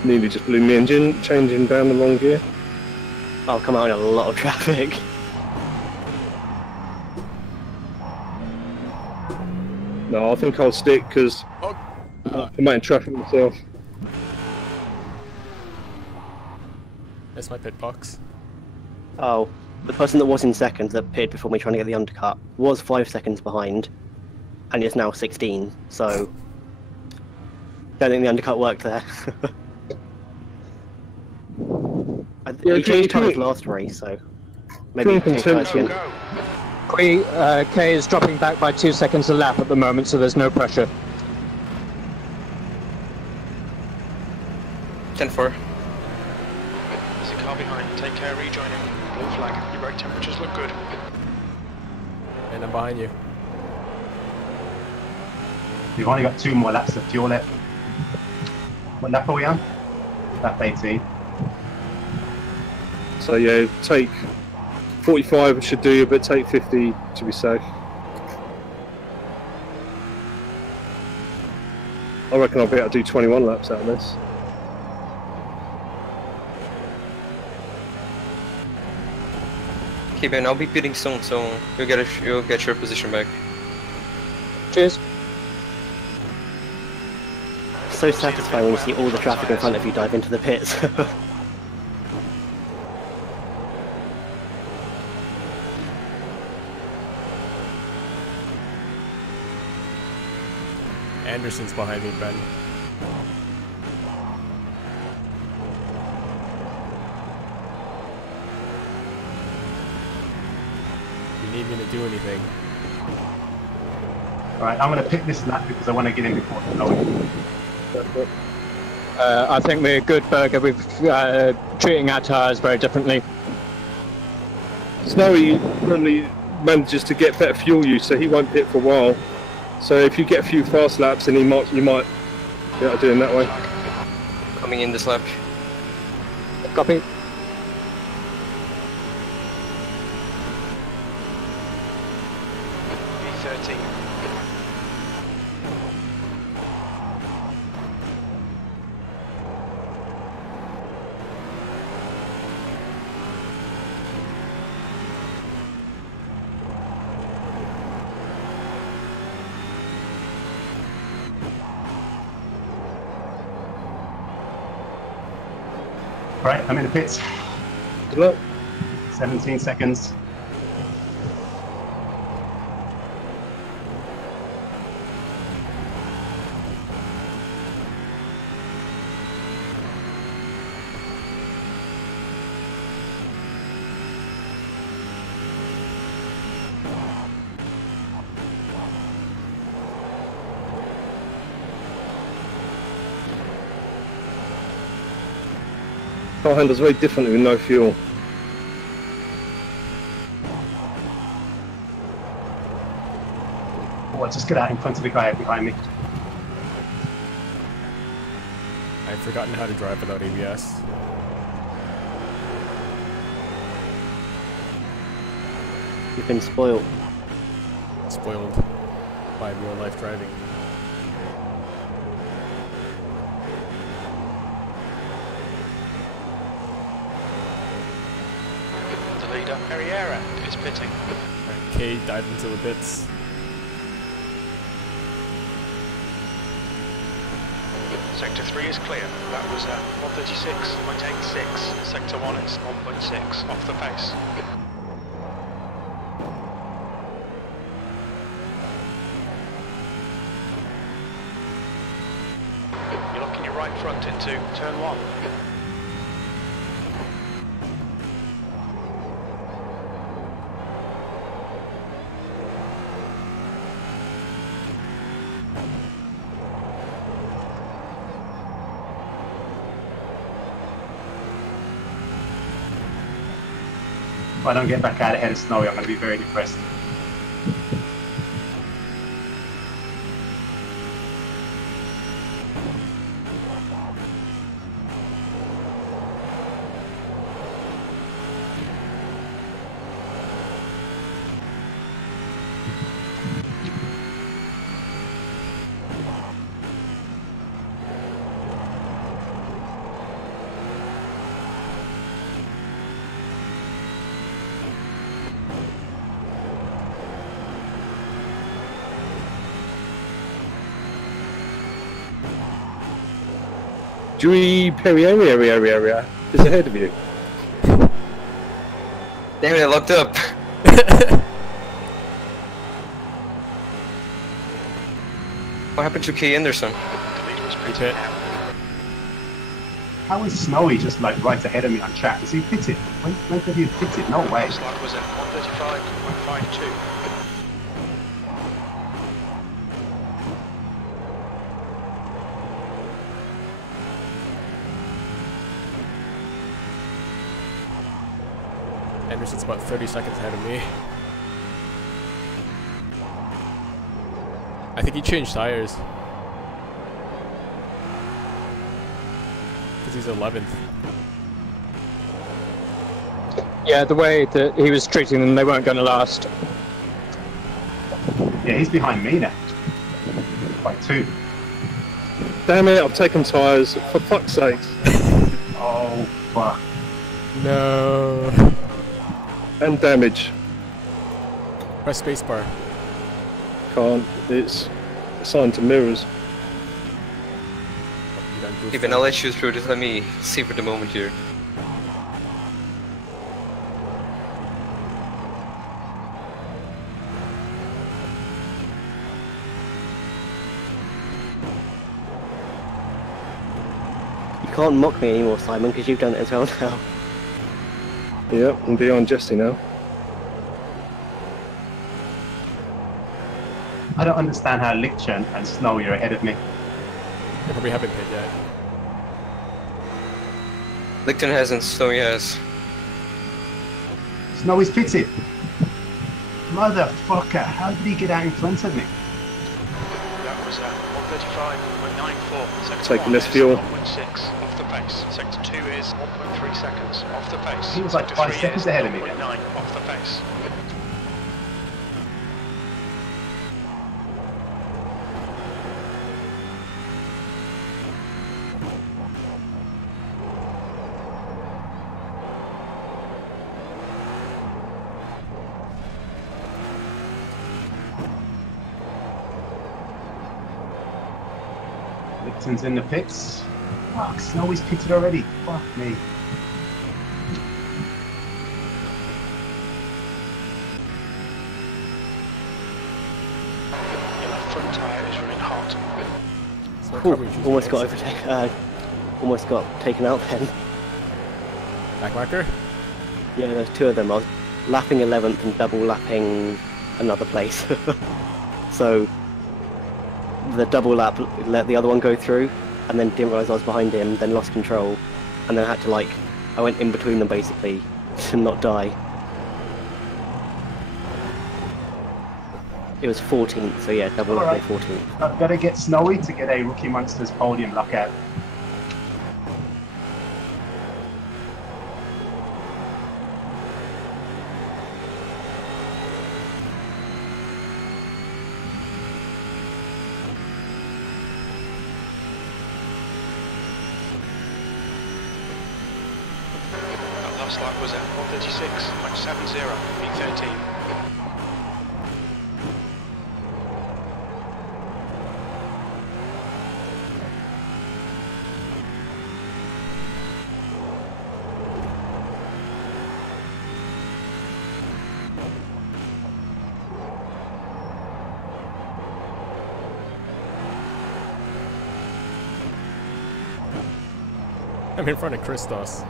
Nearly just blew me engine, changing down the wrong gear. I'll come out in a lot of traffic. No, I think I'll stick because I'm out in traffic myself. That's my pit box. Oh, the person that was in second that pitted before me trying to get the undercut was 5 seconds behind, and is now 16. So, don't think the undercut worked there. He changed tires last race, so maybe he changed tires again. K is dropping back by 2 seconds a lap at the moment, so there's no pressure. 10-4. There's a car behind. Take care of rejoining. Blue flag. Your brake temperatures look good. And I'm behind you. You've only got 2 more laps of fuel left. What lap are we on? Lap 18. So yeah, take 45 should do you, but take 50 to be safe. I reckon I'll be able to do 21 laps out of this. Okay, Ben, I'll be pitting soon, so you'll get your position back. Cheers. So satisfying when you see all the traffic in front of you dive into the pits. Anderson's behind me, Ben. You need me to do anything. Alright, I'm going to pick this lap because I want to get in before the flowing. I think we're good, Berger. We're treating our tyres very differently. Snowy normally manages to get better fuel use, so he won't pit for a while. So if you get a few fast laps, then you might be able to do it that way. Coming in this lap. Copy. B13. Right, I'm in the pits. Good luck. 17 seconds. Car handles very differently with no fuel. Oh, I'll just get out in front of the guy behind me. I've forgotten how to drive without ABS. You've been spoiled. Spoiled by real life driving. The leader, Carriera, is pitting. Alright, K dived into the pits. Sector 3 is clear. That was 136.86. Sector 1 is 1.6 off the pace. You're looking your right front into turn 1. If I don't get back out ahead of Snowy, I'm going to be very depressed. Dewey Perrier is ahead of you. Damn it, I locked up. What happened to K. Anderson? The leader was Pit. pitted now. How is Snowy just like right ahead of me on track? Is he pitted? When could he have pitted? No way. Last lap was at 1:35.52. Anderson's about 30 seconds ahead of me. I think he changed tires. Because he's 11th. Yeah, the way that he was treating them, they weren't going to last. Yeah, he's behind me now. By 2. Damn it, I've taken tyres, for fuck's sake. Oh, fuck. No. And damage. Press spacebar. Can't, it's assigned to mirrors. You done goofed Even up. I'll let you through, just let me see for the moment here. You can't mock me anymore, Simon, because you've done it as well now. Yep, I'm behind Jesse now. I don't understand how Lichtchen and Snowy are ahead of me. They probably haven't pit yet. Licton hasn't, so he has. Snowy's pitted. Motherfucker, how did he get out in front of me? That was at 1:35.94. Sector Taking 1 this is fuel. 1.6 off the pace. Sector 2 is 1.3 seconds off the pace. He was like Sector 5 3 seconds is ahead of me 0.9 then. off the pace. Lichten's in the pits. Fuck, Snowy's pitted already. Fuck me. Your left front tyre is running hot. So what Ooh, car were you choosing almost got next? almost got taken out then. Back marker? Yeah, there's 2 of them. I was lapping 11th and double lapping another place. So the double lap let the other one go through, and then didn't realise I was behind him, then lost control, and then I had to I went in between them basically to not die. It was 14th, so yeah, double lapping 14th. I've got to get Snowy to get a Rookie Monsters podium lockout. That last lap was at 1:36.70. B13. I'm in front of Christos.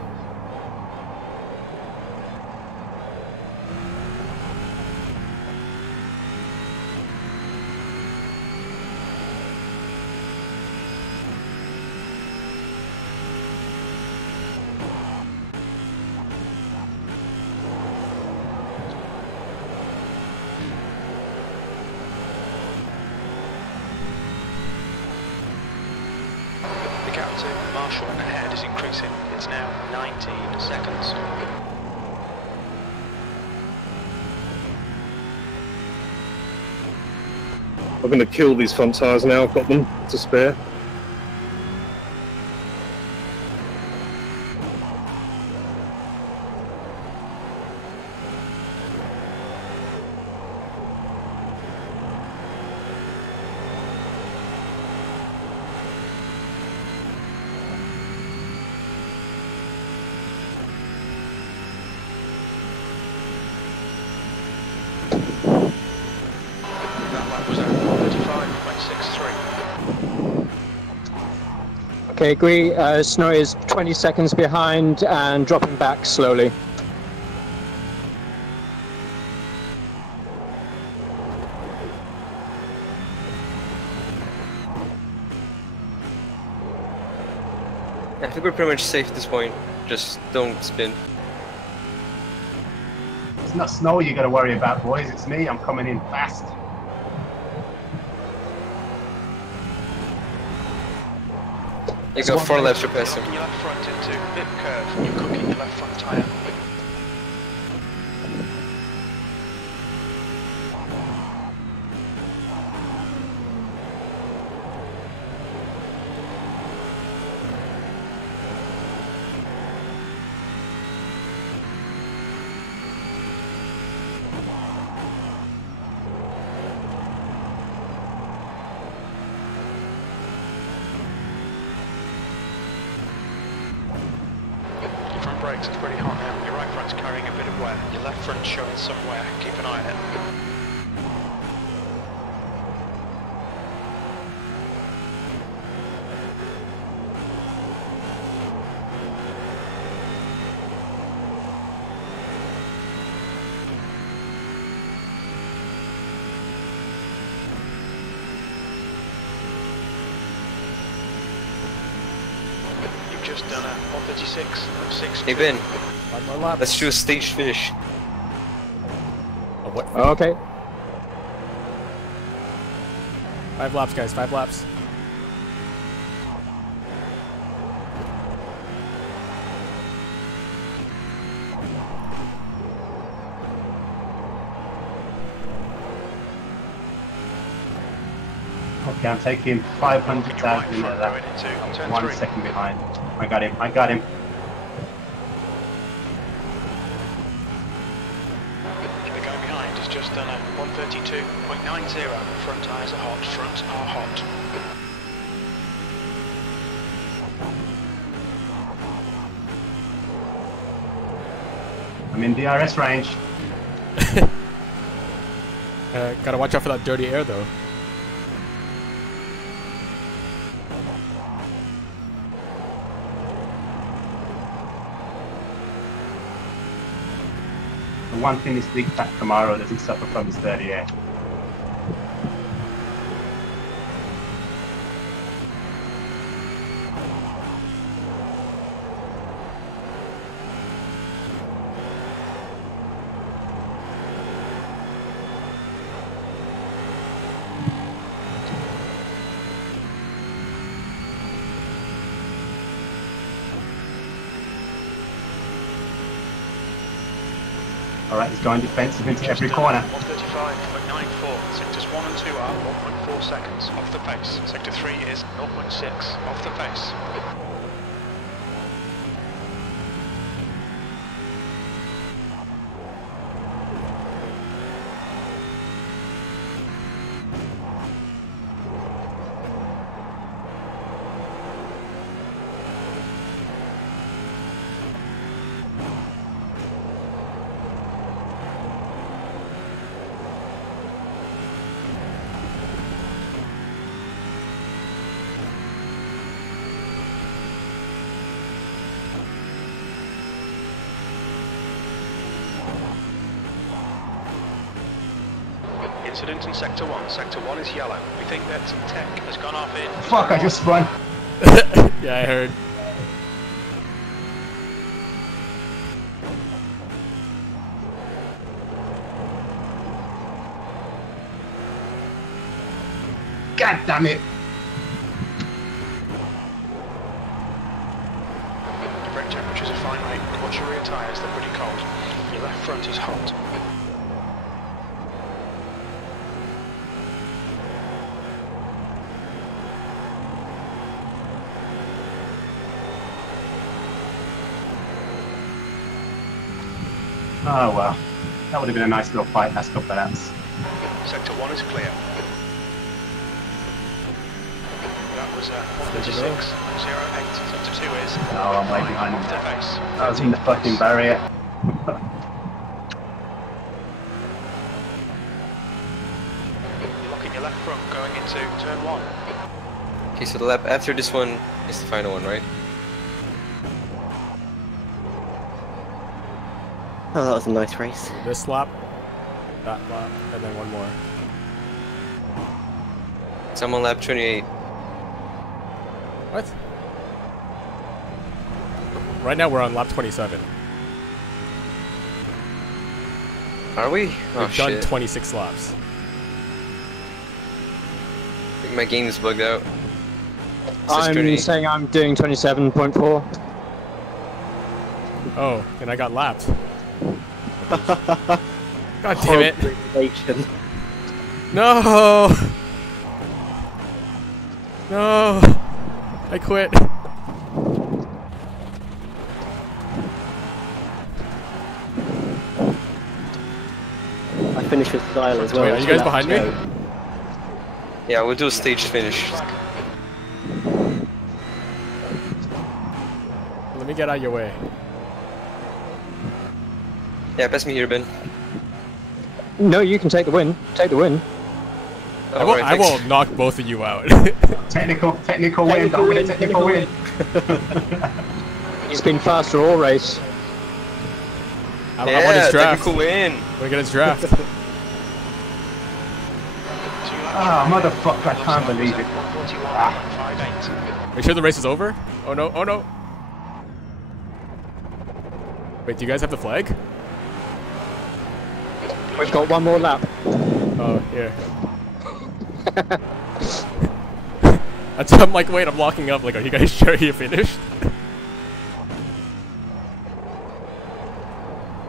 The gap to Marshall ahead is increasing. It's now 19 seconds. I'm going to kill these front tyres now, I've got them to spare. 1.63. Okay, agree. Snowy is 20 seconds behind and dropping back slowly. I think we're pretty much safe at this point. Just don't spin. It's not snow you got to worry about, boys. It's me. I'm coming in fast. You got 4 laps to pass him. You're locking your left front into bit curve. You're cooking your left front tyre. Brakes, it's pretty hot now. Your right front's carrying a bit of wear. Your left front's showing some wear. Keep an eye on it. Just done a 136.6. Hey Ben, 5 more laps. let's do a stage finish. Oh, what? Okay. 5 laps, guys. 5 laps. Okay, I'm taking 500,000 in that. I'm 1 second behind. I got him. I got him. The guy behind has just done a 132.90. Front tyres are hot. Fronts are hot. I'm in DRS range. Gotta watch out for that dirty air, though. The one thing is big fat Camaro doesn't suffer from his dirty air. Alright, he's going defensive into every corner. 135.94. Sectors 1 and 2 are 1.4 seconds off the pace. Sector 3 is 0.6 off the pace. Incident in Sector 1. Sector 1 is yellow. We think that some tech has gone off in... Fuck, I just spun. Yeah, I heard. God damn it. The brake temperatures are fine, mate. Watch your rear tyres, they're pretty cold. Your left front is hot. Oh well, that would have been a nice little fight last couple of laps. Sector 1 is clear. That was 136.08. Sector 2 is... Oh, I'm way behind him. Off the face. I was in the fucking barrier. You're locking your your left front going into turn 1. Okay, so the lap after this one is the final one, right? Oh, that was a nice race. This lap, that lap, and then one more. So I'm on lap 28. What? Right now we're on lap 27. Are we? Oh We've done shit. 26 laps. I think my game is bugged out. I'm saying I'm doing 27.4. Oh, and I got lapped. God damn it. Congratulations. No! No! I quit. I finished with style as well. Wait, are you guys behind me? Yeah, we'll do a stage finish. Let me get out of your way. Yeah, pass me here, Ben. No, you can take the win. Take the win. I will knock both of you out. Technical win. I'm gonna technical win. He's been faster all race. I want his draft. technical win. We're gonna draft. Ah, motherfucker, I can't believe it. Make sure the race is over. Oh no, oh no. Wait, do you guys have the flag? We've got one more lap. Oh, here. I'm like, wait, I'm locking up. Like, are you guys sure you finished?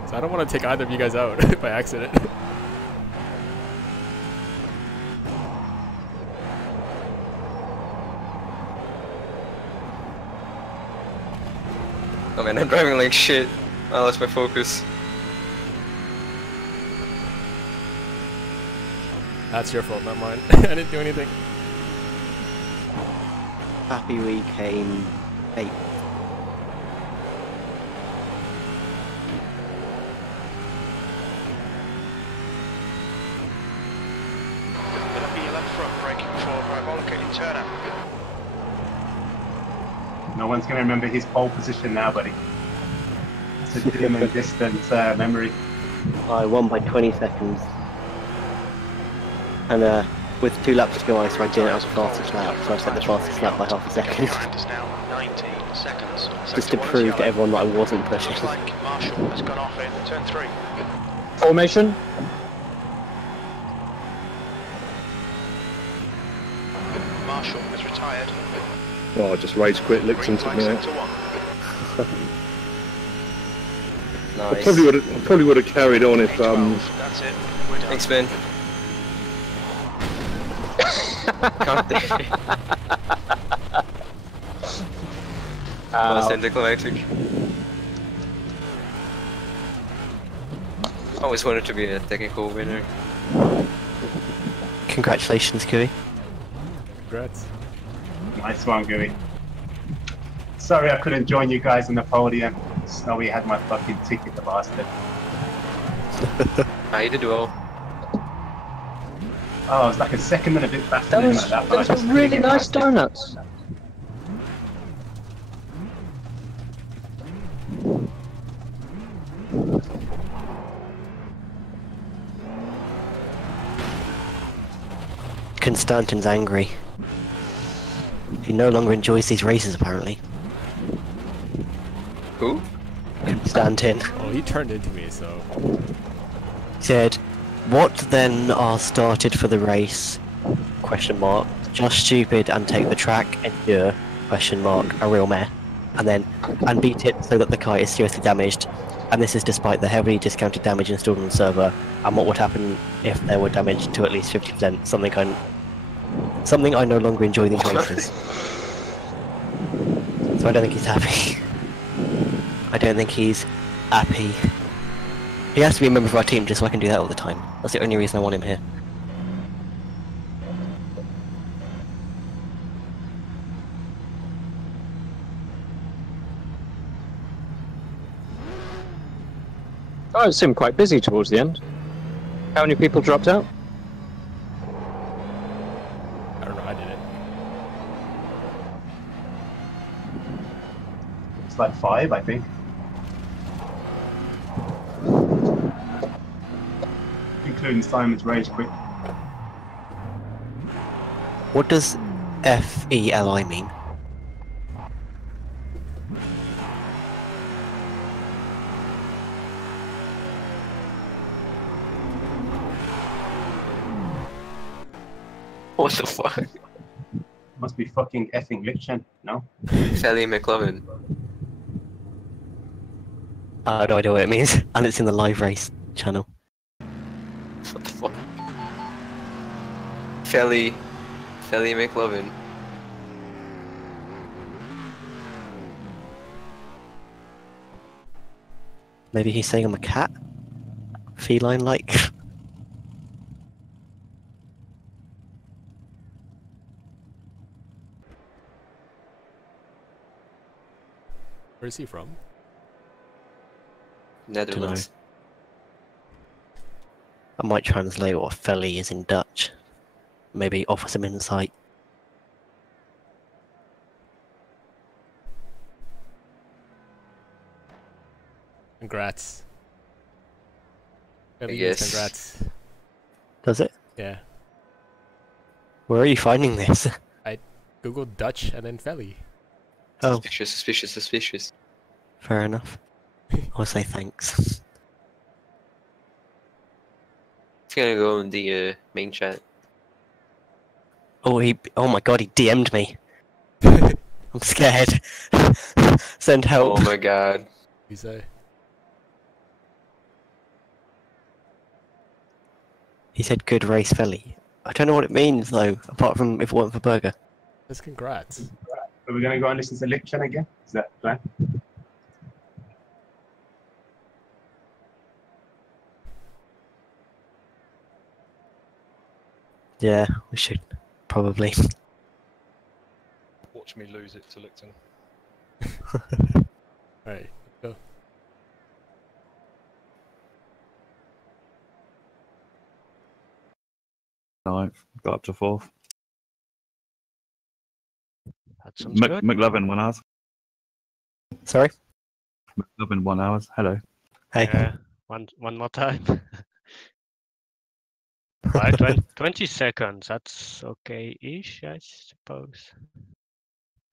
So I don't want to take either of you guys out by accident. Oh man, I'm driving like shit. I lost my focus. That's your fault, not mine. I didn't do anything. Happy we came 8th. Gonna be your left front braking for parabolic in turn out. No one's gonna remember his pole position now, buddy. It's a dim and distant memory. I won by 20 seconds. And with 2 laps to go, I didn't have the fastest lap, so I set the fastest lap by half a second. Is now 19 seconds. Just to prove to everyone that I wasn't pushing. Looks like Marshall has gone off in turn 3. Formation. Marshall has retired. Oh, I just rage quit, Lixon took me out. I Nice. probably would have carried on if That's it. We're done. Thanks, Ben. God damn it. Last anticlimactic. Always wanted to be a technical winner. Congratulations, Gooey. Congrats. Nice one, Gooey. Sorry I couldn't join you guys on the podium. Snowy had my fucking ticket, the bastard. You did well. Oh, I was like a second and a bit faster That than was, that, but I those just were couldn't really get nice past it. donuts. Constantin's angry. He no longer enjoys these races, apparently. Who? Constantin Oh, he turned into me, so. said, "What then are started for the race? Question mark. Just stupid and take the track. Endure? Question mark. A real meh. And then, and beat it so that the car is seriously damaged. And this is despite the heavily discounted damage installed on the server. And what would happen if there were damage to at least 50%? Something I no longer enjoy these races." So I don't think he's happy. I don't think he's happy. He has to be a member of our team just so I can do that all the time. That's the only reason I want him here. Oh, it seemed quite busy towards the end. How many people dropped out? like 5, I think. Including Simon's rage quit. What does FELI mean? What the fuck? Must be fucking effing Lichten, no? Sally McLovin. I have no idea what it means, and it's in the live race channel. What the fuck? Sally McLovin. Maybe he's saying I'm a cat? Feline-like? Where is he from? Netherlands. I might translate what Feli is in Dutch. Maybe offer some insight. Congrats. Feli means Yes. congrats. Does it? Yeah. Where are you finding this? Google Dutch and then Feli. Oh, Suspicious. fair enough. I'll say thanks. It's gonna go in the main chat. Oh, oh my god, he DM'd me. I'm scared. Send help. Oh my god. You say? He said good race, Feli. I don't know what it means though, apart from if it weren't for burger. That's congrats. Are we going to go and listen to Lichten again? Is that the plan? Yeah, we should probably. Watch me lose it to Lichten. Alright, go. Ninth, got up to 4th. That sounds good. McLovin 1 hours. Sorry? McLovin 1 hours. Hello. Hey. One more time. Right, 20 seconds. That's okay-ish, I suppose.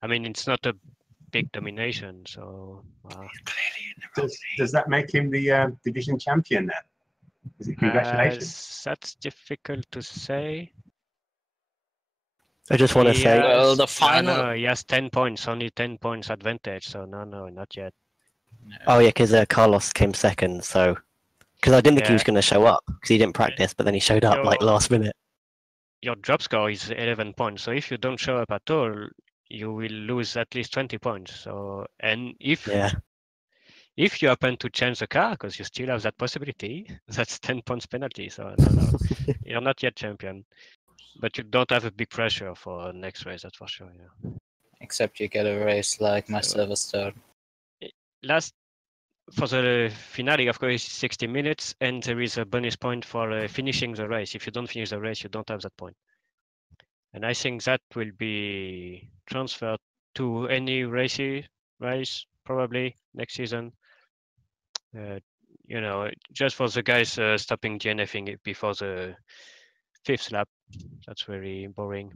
I mean, it's not a big domination, so. Does that make him the division champion then? Is it congratulations? That's difficult to say. I just want to say. Well, the final. No, he has 10 points, only 10 points advantage, so no, not yet. Oh yeah, because Carlos came second, so. Because I didn't think he was going to show up, because he didn't practice, but then he showed up like last minute. Your drop score is 11 points, so if you don't show up at all, you will lose at least 20 points. So, and if you happen to change the car, because you still have that possibility, that's 10 points penalty. So no, you're not yet champion, but you don't have a big pressure for next race, that's for sure. Yeah. Except you get a race like my service third. For the finale, of course, it's 60 minutes, and there is a bonus point for finishing the race. If you don't finish the race, you don't have that point. And I think that will be transferred to any race probably next season. Just for the guys stopping DNFing before the 5th lap. That's very boring.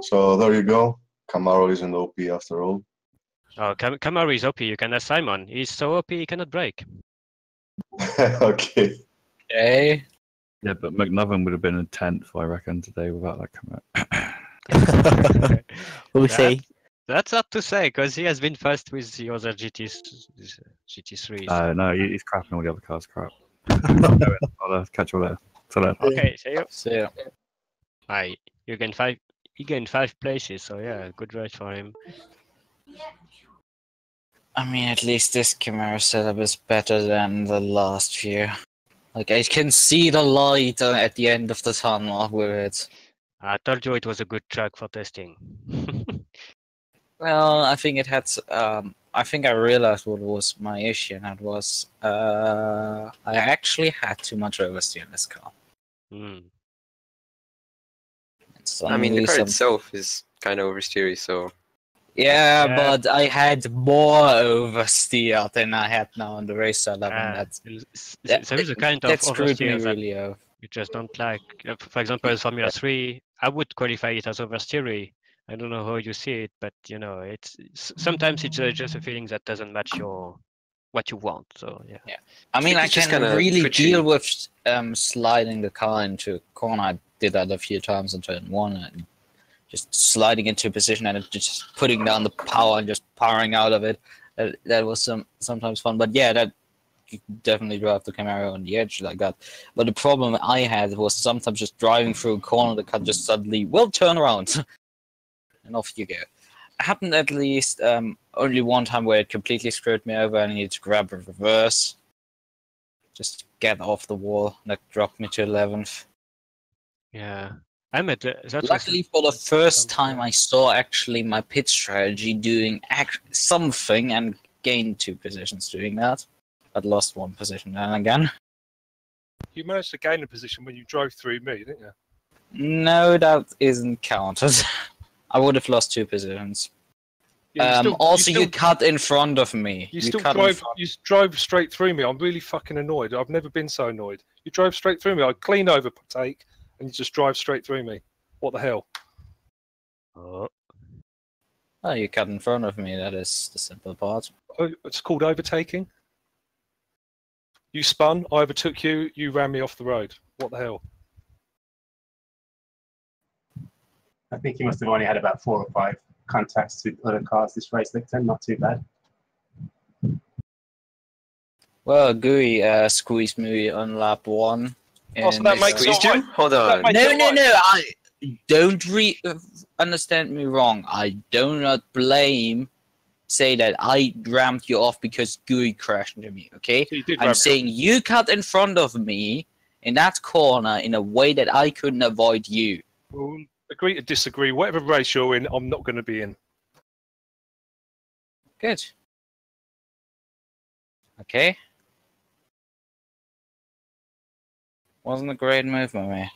So there you go. Camaro isn't OP after all. Oh, Camaro is OP. You can ask Simon. He's so OP he cannot brake. Okay. Hey. Yeah, but McLovin would have been in 10th, I reckon, today without that Camaro. We'll see. That's hard to say because he has been first with the other GT3s. No, he's crapping all the other cars crap. I'll catch you later. Okay, see you. See ya. Hi. He gained 5 places, so yeah, good race for him. I mean, at least this Camaro setup is better than the last year. Like, I can see the light at the end of the tunnel with it. I told you it was a good track for testing. Well, I think it had. I think I realized what was my issue, and that was I actually had too much oversteer in this car. I mean, the car itself is kind of oversteery, so Yeah, but I had more oversteer than I had now in the race setup, and there is a kind of that screwed me oversteer that really over. you just don't like. For example, Formula 3, I would qualify it as oversteery. I don't know how you see it, but you know, sometimes it's just a feeling that doesn't match what you want. So yeah. I mean, I just can kinda really twitchy. deal with sliding the car into a corner. I did that a few times in turn 1, and just sliding into a position and just putting down the power and just powering out of it. That was sometimes fun. But yeah, that you can definitely drive the Camaro on the edge like that. But the problem I had was sometimes just driving through a corner, the car just suddenly will turn around, and off you go. It happened at least only one time where it completely screwed me over and I needed to grab a reverse, just get off the wall. That dropped me to 11th. Yeah. Luckily, for the first time, I saw actually my pit strategy doing something and gained 2 positions doing that, but lost 1 position then again. You managed to gain a position when you drove through me, didn't you? No, that isn't counted. I would have lost 2 positions. Yeah, you cut in front of me. You drove straight through me. I'm really fucking annoyed. I've never been so annoyed. You drove straight through me. I clean overtake, and you just drive straight through me. What the hell? Oh, you cut in front of me. That is the simple part. Oh, it's called overtaking. You spun, I overtook you, you ran me off the road. What the hell? I think you must have only had about 4 or 5 contacts with other cars this race, Licton. Not too bad. Well, Gui squeezed me on lap 1. Oh, so that makes Squeezed you? Hold on. No. I don't understand me wrong. I do not say that I rammed you off because Gui crashed into me, okay? So I'm saying you cut in front of me in that corner in a way that I couldn't avoid you. Well, agree to disagree. Whatever race you're in, I'm not going to be in. Good. Okay. Wasn't a great move by me.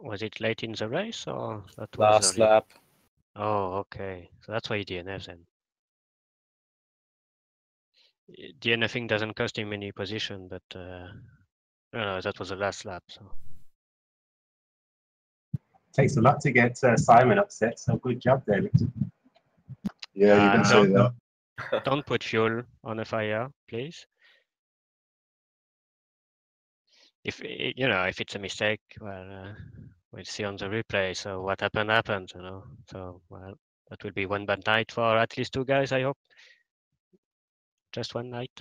Was it late in the race or that was Last early? lap? Oh, okay. So that's why he DNF then. DNFing doesn't cost him any position, but no, that was the last lap. So Takes a lot to get Simon upset, so good job there, Licton. Yeah, you can say that. Don't put fuel on a fire, please. If if it's a mistake, well, we'll see on the replay. So what happened, you know. So well, that will be one bad night for at least 2 guys, I hope. Just one night.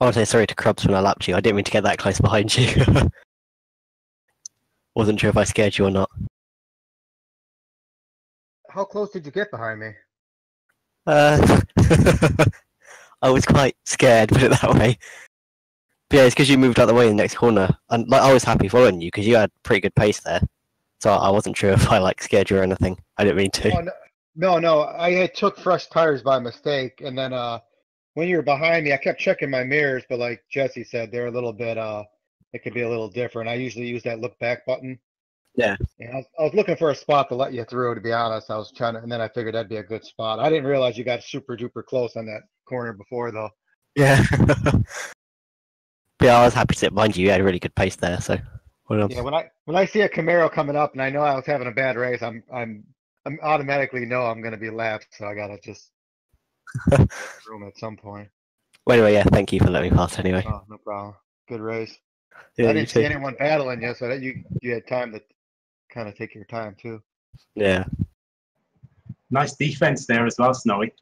I want to say sorry to Krubs when I lapped you. I didn't mean to get that close behind you. Wasn't sure if I scared you or not. How close did you get behind me? I was quite scared, put it that way. But yeah, it's because you moved out the way in the next corner, and I was happy following you because you had pretty good pace there. So I wasn't sure if I scared you or anything. I didn't mean to. Oh, no. I had took fresh tires by mistake, and then when you were behind me, I kept checking my mirrors, but like Jesse said, they're a little bit it could be a little different. I usually use that look back button. Yeah. And I was looking for a spot to let you through, to be honest. I was trying to, and then I figured that'd be a good spot. I didn't realize you got super duper close on that corner before, though. Yeah. Yeah, I was happy to sit behind you. You had a really good pace there, so. Yeah, when I see a Camaro coming up and I know I was having a bad race, I'm automatically know I'm going to be lapped, so I gotta just room at some point. Well, anyway, yeah, thank you for letting me pass anyway. Oh, no problem. Good race. Yeah, I didn't see anyone battling you, so that you had time to kind of take your time too. Yeah. Nice defense there as well, Snowy.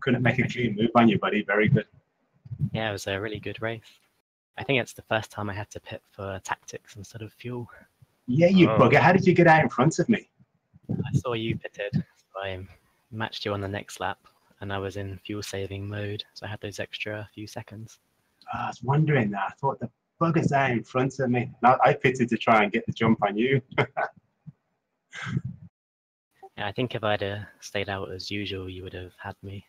Couldn't make a clean move on you, buddy. Very good. Yeah, it was a really good race. I think it's the first time I had to pit for tactics instead of fuel. Yeah, you bugger. How did you get out in front of me? I saw you pitted, so I matched you on the next lap, and I was in fuel saving mode, so I had those extra few seconds. I was wondering that. I thought the bugger's out in front of me. Now I pitted to try and get the jump on you. Yeah, I think if I'd stayed out as usual, you would have had me.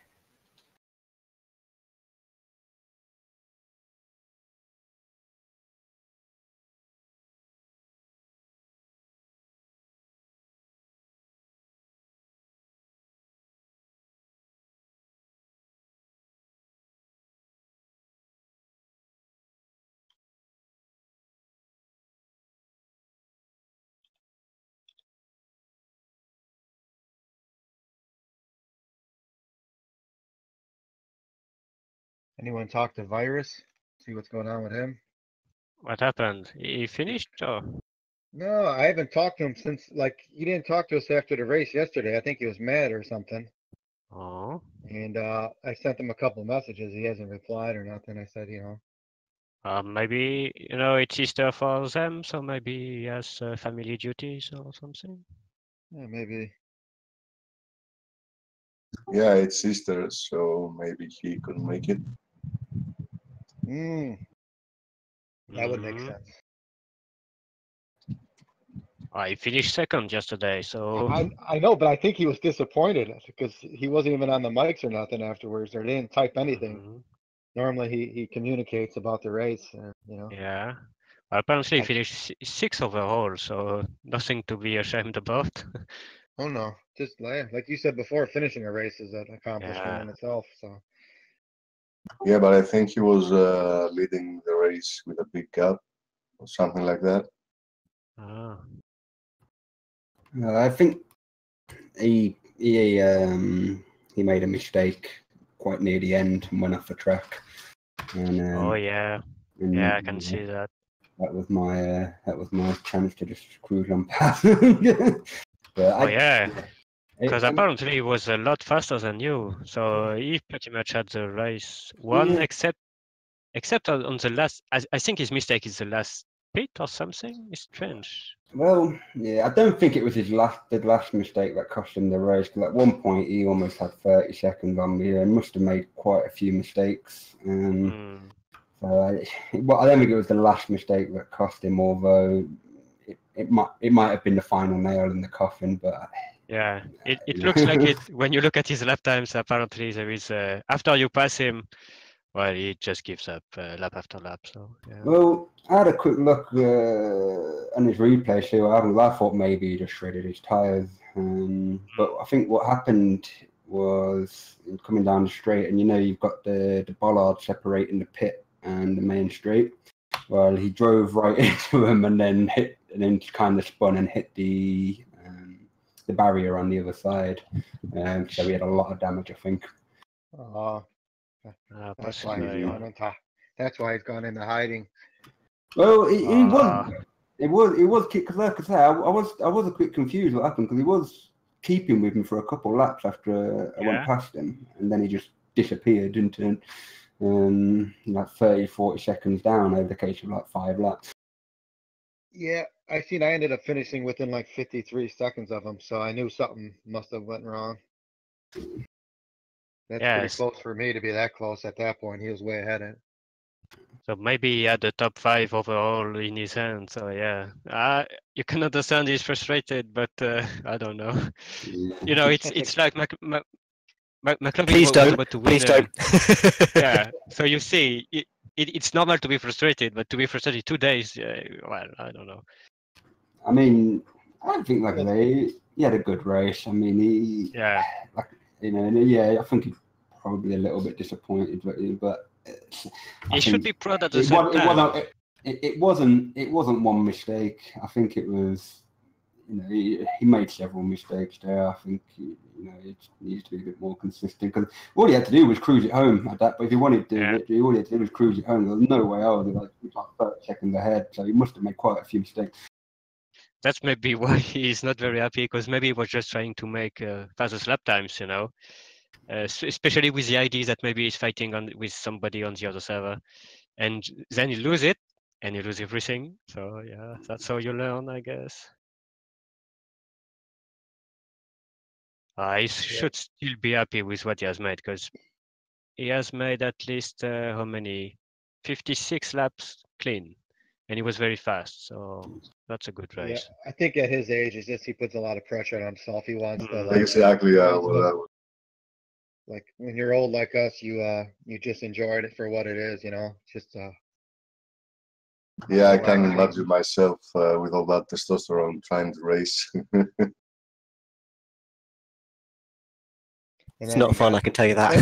Anyone talk to Virus? See what's going on with him? What happened? He finished? Or? No, I haven't talked to him since, like, he didn't talk to us after the race yesterday. I think he was mad or something. Oh. And I sent him a couple messages. He hasn't replied or nothing. I said, you know. Maybe, you know, it's Easter for them, so maybe he has family duties or something. Yeah, maybe. Yeah, it's Easter, so maybe he couldn't make it. That would make sense. I finished second yesterday, so. I know, but I think he was disappointed because he wasn't even on the mics or nothing afterwards, or didn't type anything. Normally he communicates about the race, you know. Yeah. Well, apparently he finished 6th overall, so nothing to be ashamed about. Oh no, just like you said before, finishing a race is an accomplishment in itself. So. Yeah, but I think he was leading the race with a big gap or something like that. I think he made a mistake quite near the end and went off the track. And, oh yeah, yeah, I can see that. That was my chance to just cruise on past. Yeah, because apparently he was a lot faster than you, so he pretty much had the race won, except on the last. I think his mistake is the last pit or something. It's strange. Well, yeah, I don't think it was the last mistake that cost him the race. Because at one point he almost had 30 seconds on me and must have made quite a few mistakes. So I don't think it was the last mistake that cost him, although it might have been the final nail in the coffin. But yeah, it looks like it when you look at his lap times. Apparently, there is after you pass him, well, he just gives up lap after lap. So yeah. Well, I had a quick look on his replay. So I thought maybe he just shredded his tires. But I think what happened was coming down the straight, and you know you've got the bollard separating the pit and the main straight. Well, he drove right into him and then kind of spun and hit the barrier on the other side. So he had a lot of damage, I think. That's why he's gone into. That's why he's gone into hiding. Well, it was because like I say, I was a bit confused what happened because he was keeping with me for a couple of laps after I went past him, and then he just disappeared into like 30, 40 seconds down over the case of like 5 laps. Yeah, I ended up finishing within like 53 seconds of him, so I knew something must have went wrong. That's pretty close for me to be that close at that point. He was way ahead of it. So maybe he had the top 5 overall in his hand. So yeah, you can understand he's frustrated, but I don't know. You know, it's like McLaren Please don't. able to win. Please don't. Yeah. So you see, it's normal to be frustrated, but to be frustrated 2 days, well, I don't know. I mean, I think like he had a good race. I mean, I think he's probably a little bit disappointed, but he should be proud at the same time. It wasn't one mistake. I think it was. You know, he made several mistakes there. I think he needs to be a bit more consistent because all he had to do was cruise it home at that. But if he wanted to, all he had to do was cruise it home. There was no way else. He was like 30 seconds ahead, so he must have made quite a few mistakes. That's maybe why he's not very happy because maybe he was just trying to make fastest lap times, you know. Especially with the idea that maybe he's fighting with somebody on the other server, and then you lose it and you lose everything. So yeah, that's how you learn, I guess. He should still be happy with what he has made because he has made at least how many? 56 laps clean, and he was very fast. So that's a good Yeah, race. I think at his age, it's just he puts a lot of pressure on himself. He wants to like Exactly. like when you're old like us, you just enjoyed it for what it is, you know. Just Yeah, I can imagine myself with all that testosterone trying to race. It's not fun, I can tell you that.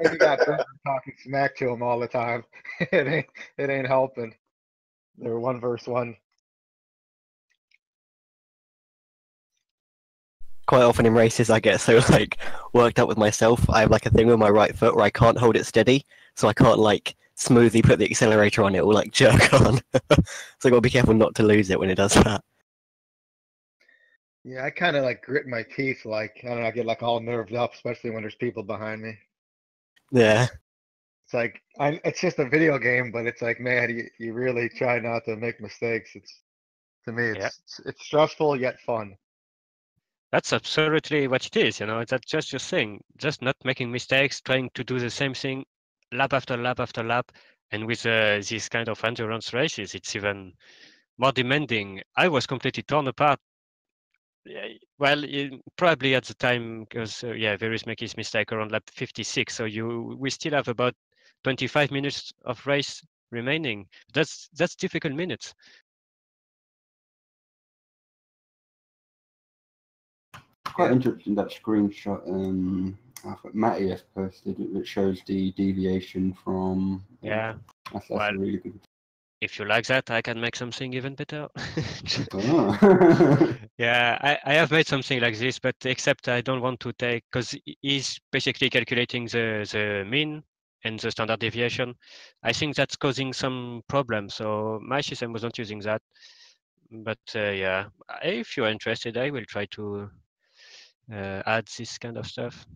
And you got Trevor talking smack to him all the time. It ain't helping. They're 1v1. Quite often in races, I get so like worked up with myself. I have like a thing with my right foot where I can't hold it steady, so I can't like smoothly put the accelerator on it or like jerk on. So I gotta be careful not to lose it when it does that. Yeah, I kind of like grit my teeth. Like I don't know, I get like all nerved up, especially when there's people behind me. Yeah. It's like it's just a video game, but it's like, man, you really try not to make mistakes. It's to me, it's stressful yet fun. That's absolutely what it is, you know. That's just your thing. Just not making mistakes, trying to do the same thing lap after lap after lap. And with these kind of endurance races, it's even more demanding. I was completely torn apart. Well, probably at the time, because yeah, Varys make his mistake around lap 56. So we still have about 25 minutes of race remaining. That's difficult minutes. Quite interesting that screenshot I thought Matty has posted, which shows the deviation from. Yeah. That's Well, really good. If you like that, I can make something even better. Oh. Yeah, I have made something like this, but except I don't want to take, because he's basically calculating the mean and the standard deviation. I think that's causing some problems. So my system wasn't using that. But yeah, if you're interested, I will try to add this kind of stuff.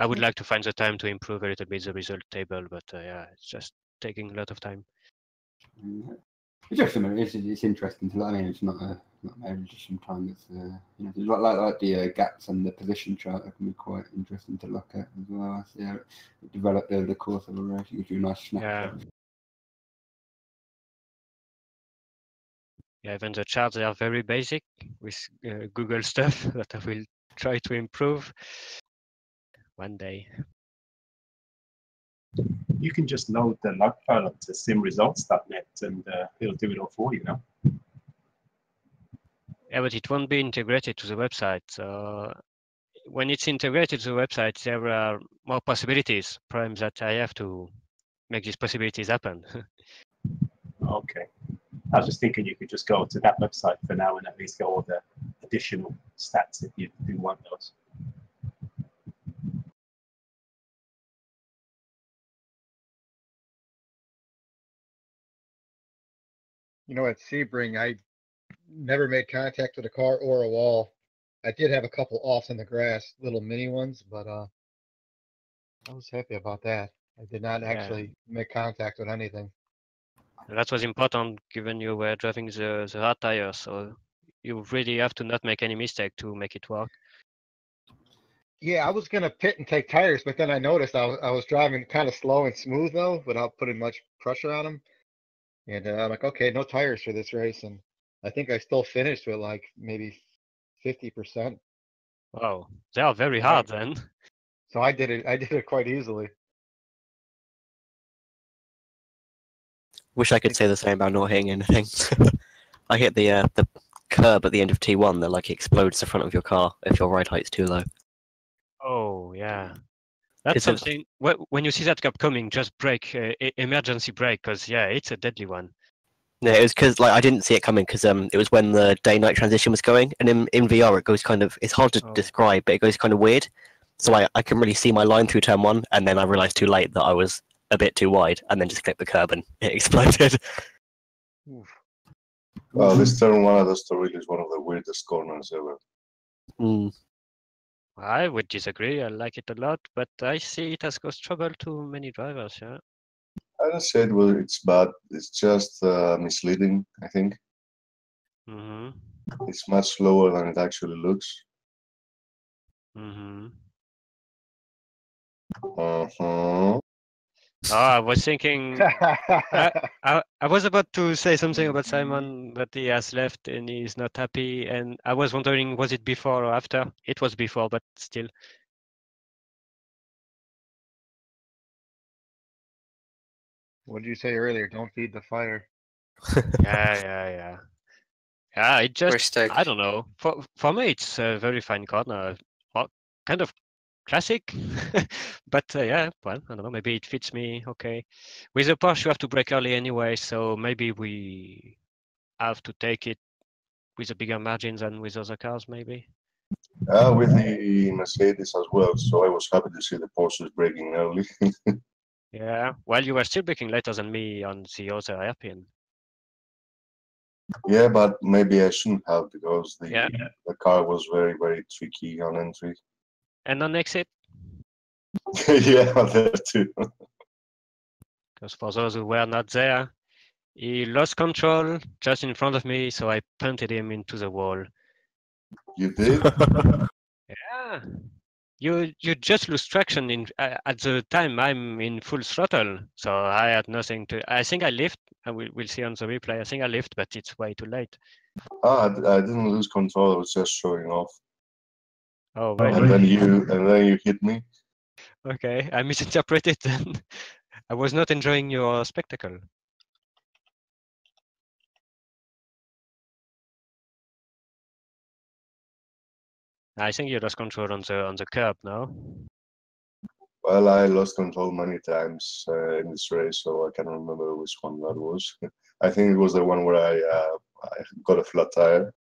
I would like to find the time to improve a little bit the result table, but yeah, it's just taking a lot of time. It's just it's interesting to. I mean, it's not major. Just sometimes it's you know, like the gaps and the position chart that can be quite interesting to look at as well. So, yeah, it developed over the course of a race. It gives you a nice snapshot. Yeah, even the charts, they are very basic with Google stuff that I will try to improve one day. You can just load the log file up to simresults.net and it'll do it all for you now. Yeah, but it won't be integrated to the website. So when it's integrated to the website, there are more possibilities. Problem that I have to make these possibilities happen. Okay. I was just thinking you could just go to that website for now and at least get all the additional stats if you do want those. You know, at Sebring, I never made contact with a car or a wall. I did have a couple offs in the grass, little mini ones, but I was happy about that. I did not actually make contact with anything. That was important given you were driving the hard tire, so you really have to not make any mistake to make it work. Yeah, I was gonna pit and take tires, but then I noticed I was driving kind of slow and smooth though, without putting much pressure on them. And I'm like, okay, no tires for this race, and I think I still finished with like maybe 50%. Wow, they are very hard then. So I did it quite easily. Wish I could say the same about not hitting anything. I hit the curb at the end of T1 that like explodes the front of your car if your ride height's too low. Oh yeah, that's something. When you see that curb coming, just brake, emergency brake, because yeah, it's a deadly one. Yeah, it was because like I didn't see it coming because it was when the day-night transition was going, and in VR it goes kind of, it's hard to describe, but it goes kind of weird. So I couldn't really see my line through turn one, and then I realised too late that I was a bit too wide, and then just clipped the curb and it exploded. Well, this turn one at Estoril is one of the weirdest corners ever. I would disagree. I like it a lot, but I see it has caused trouble to many drivers. Yeah. I don't say it's bad. It's just misleading, I think. It's much slower than it actually looks. Oh, I was thinking. I was about to say something about Simon, but he has left and he's not happy. And I was wondering, was it before or after? It was before, but still. What did you say earlier? Don't feed the fire. Yeah. It just, I don't know. For me, it's a very fine corner. Kind of classic, but yeah, well, I don't know. Maybe it fits me okay. With the Porsche, you have to brake early anyway, so maybe we have to take it with a bigger margin than with other cars, maybe. With the Mercedes as well, so I was happy to see the Porsches braking early. Yeah, well, you were still braking later than me on the other hairpin. Yeah, but maybe I shouldn't have because the car was very, very tricky on entry. And on exit? Yeah, there too. Because for those who were not there, he lost control just in front of me, so I punted him into the wall. You did? Yeah. You just lose traction in at the time I'm in full throttle, so I had nothing to. I think I lift. We'll see on the replay. I think I lift, but it's way too late. I didn't lose control. I was just showing off. Oh, and then you hit me. Okay, I misinterpreted then. I was not enjoying your spectacle. I think you lost control on the curb now. Well, I lost control many times in this race, so I can't remember which one that was. I think it was the one where I got a flat tire.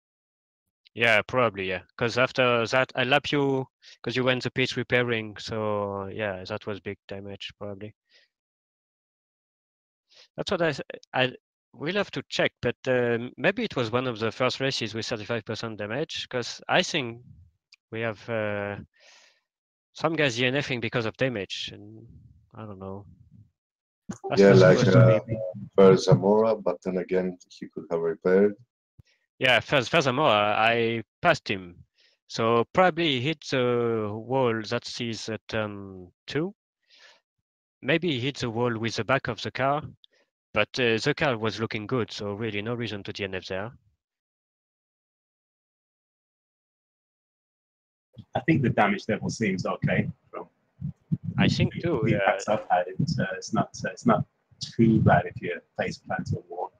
Yeah, probably, yeah. Because after that, I lapped you because you went to pit repairing. So yeah, that was big damage, probably. That's what I will have to check, but maybe it was one of the first races with 35% damage. Because I think we have some guys DNFing because of damage, and I don't know. That's Yeah, like supposed to be. for Zamora, but then again, he could have repaired. Yeah, furthermore, I passed him. So probably he hit the wall that sees at 2. Maybe he hit the wall with the back of the car, but the car was looking good, so really no reason to DNF there. I think the damage level seems okay. From I think too. The impacts I've had, it's not too bad if you face plant or wall.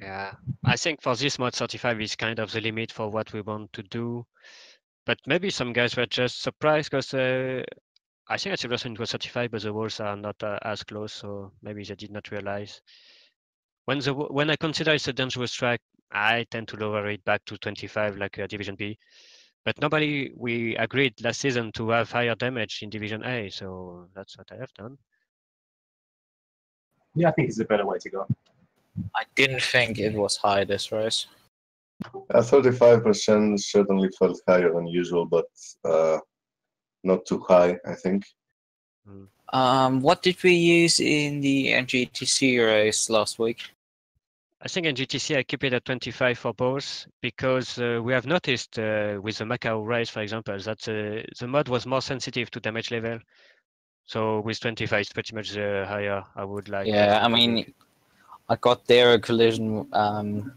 Yeah, I think for this mod 35 is kind of the limit for what we want to do. But maybe some guys were just surprised because I think at Silverstone it was 35, but the walls are not as close, so maybe they did not realize. When I consider it's a dangerous track, I tend to lower it back to 25 like Division B. But we agreed last season to have higher damage in Division A, so that's what I have done. Yeah, I think it's a better way to go. I didn't think it was high this race. 35% certainly felt higher than usual, but not too high, I think. What did we use in the NGTC race last week? I think in GTC I keep it at 25 for both because we have noticed with the Macau race, for example, that the mod was more sensitive to damage level. So with 25, it's pretty much higher I would like. Yeah, I mean, I got there a collision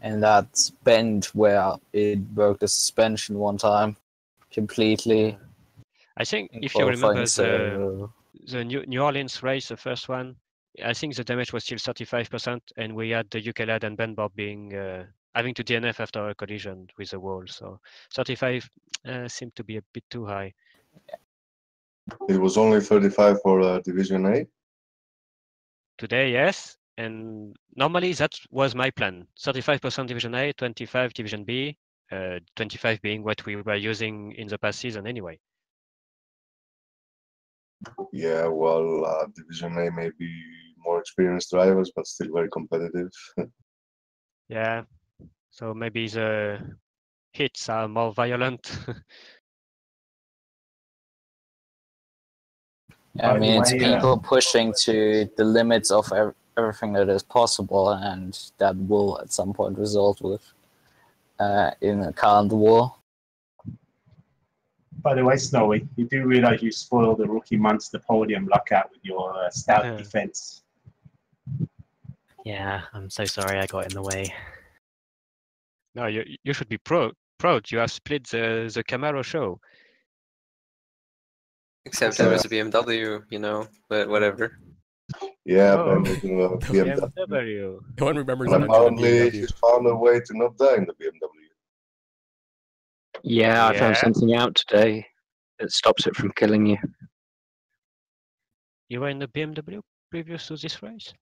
in that bend where it broke the suspension one time completely. I think if you remember the New Orleans race, the first one, I think the damage was still 35%, and we had the UK lad and Ben Bob being having to DNF after a collision with the wall. So 35 seemed to be a bit too high. It was only 35 for Division A? Today, yes. And normally that was my plan. 35% Division A, 25 Division B, 25 being what we were using in the past season anyway. Yeah, well, Division A may be more experienced drivers, but still very competitive. Yeah, so maybe the hits are more violent. I mean, it's people pushing to the limits of everything that is possible, and that will at some point result with in a car on the wall. By the way, Snowy, you do realise you spoiled the rookie monster podium lockout with your stout defence. Yeah, I'm so sorry I got in the way. No, you should be proud. You have split the Camaro show. Except it was a BMW, you know, but whatever. Yeah, Oh, Ben was in a BMW. BMW. No one remembers And that engine in apparently, BMW. he's found a way to not die in the BMW. Yeah, I found Yeah. something out today that stops it from killing you. You were in the BMW previous to this race?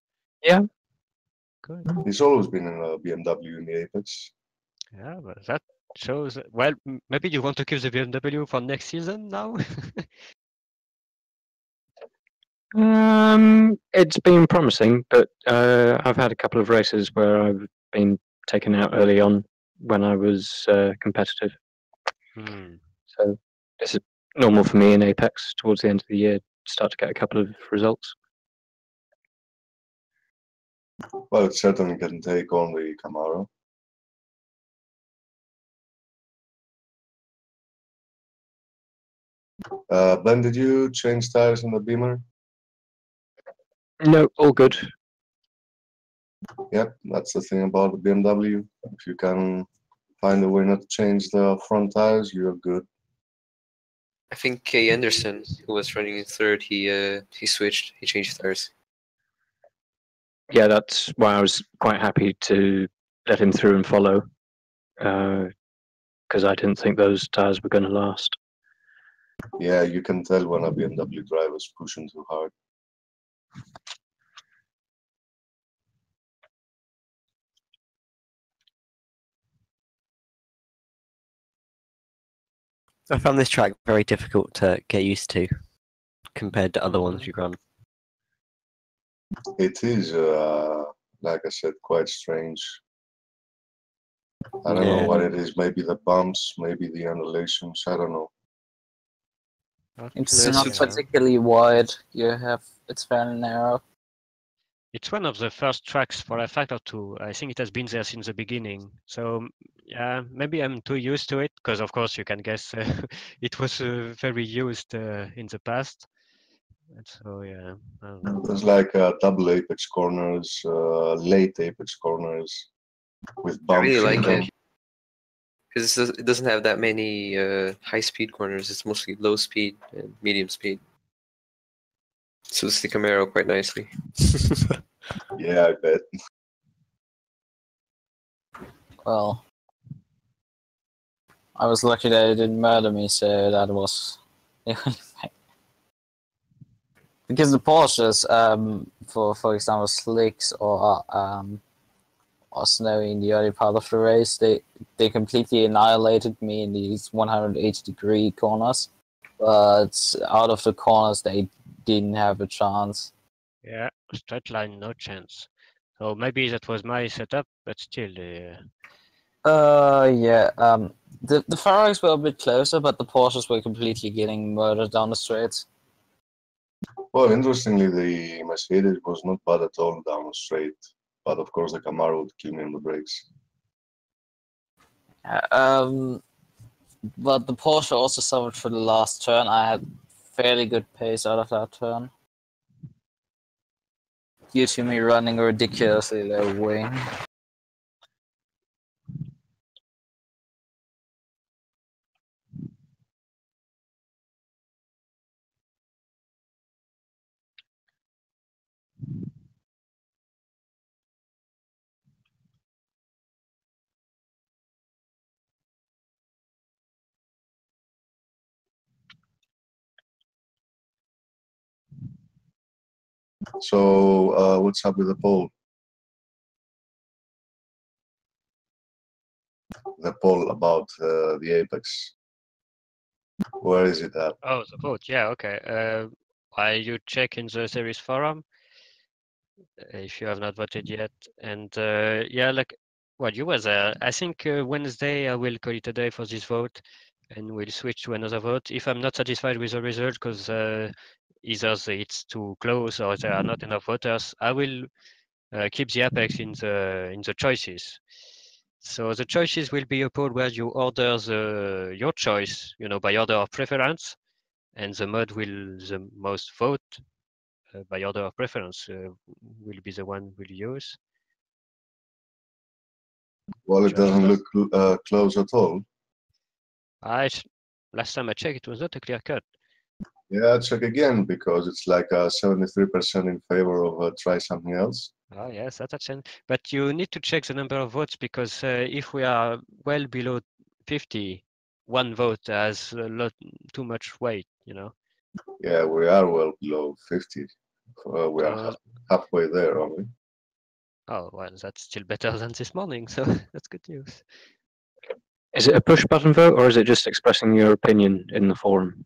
Yeah. Good. He's always been in a BMW in the Apex. Yeah, but that shows. Well, maybe you want to keep the BMW for next season now. It's been promising, but I've had a couple of races where I've been taken out early on when I was competitive. So this is normal for me in Apex towards the end of the year. Start to get a couple of results. Well, it certainly can take on the Camaro. Ben, did you change tires in the Beamer? No, all good. Yep, that's the thing about the BMW. If you can find a way not to change the front tires, you're good. I think Kay Anderson, who was running in third, he switched. He changed tires. Yeah, that's why I was quite happy to let him through and follow, because I didn't think those tires were going to last. Yeah, you can tell when a BMW driver is pushing too hard. I found this track very difficult to get used to compared to other ones you've run. It is, like I said, quite strange. I don't know Yeah. what it is. Maybe the bumps, maybe the undulations. I don't know. It's not particularly wide. It's fairly narrow. It's one of the first tracks for rFactor 2. I think it has been there since the beginning. So yeah, maybe I'm too used to it because, of course, you can guess it was very used in the past. And so yeah, I don't know. There's like double apex corners, late apex corners with bumps. I really in like them. it because it doesn't have that many high-speed corners. It's mostly low speed and medium speed. Suits the Camaro quite nicely. Yeah, I bet. Well, I was lucky that it didn't murder me, so that was because the Porsches, for example, slicks or snowy in the early part of the race, they completely annihilated me in these 180-degree corners. But out of the corners, they didn't have a chance. Yeah, straight line, no chance. So maybe that was my setup, but still. Yeah. The Ferraris were a bit closer, but the Porsches were completely getting murdered down the straights. Well, interestingly, the Mercedes was not bad at all down the straight, but of course the Camaro would kill me on the brakes. But the Porsche also suffered for the last turn. I had fairly good pace out of that turn, due to me running a ridiculously low wing. So, what's up with the poll? The poll about the Apex. Where is it at? Oh, the vote. Yeah, okay. While you check in the series forum, if you have not voted yet, and yeah, like what you was there. I think Wednesday I will call it a day for this vote, and we'll switch to another vote. If I'm not satisfied with the result, because either it's too close or there are not enough voters, I will keep the Apex in the choices. So the choices will be a poll where you order your choice, by order of preference, and the mod will the most vote by order of preference will be the one we'll use. Well, it doesn't look close at all. Last time I checked, it was not a clear cut. Yeah, check again, because it's like 73% in favor of try something else. Oh, yes, that's a chance. But you need to check the number of votes, because if we are well below 50, one vote has a lot too much weight, Yeah, we are well below 50. We are halfway there, aren't we? Oh, well, that's still better than this morning, so that's good news. Is it a push button vote, or is it just expressing your opinion in the forum?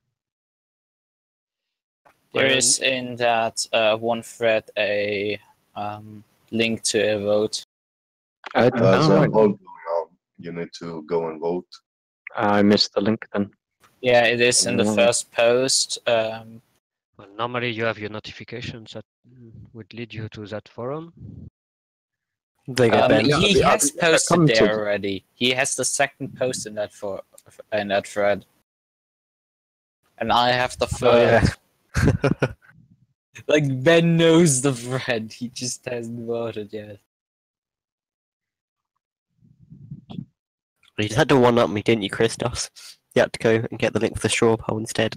There is in that one thread a link to a vote. There's a poll going on. You need to go and vote. I missed the link then. Yeah, it is in the first post. Well, normally you have your notifications that would lead you to that forum. He has posted there already. He has the second post in that thread, and I have the third. Like Ben knows the thread, he just hasn't voted yet. You just had to one-up me, didn't you, Christos? You had to go and get the link for the straw poll instead.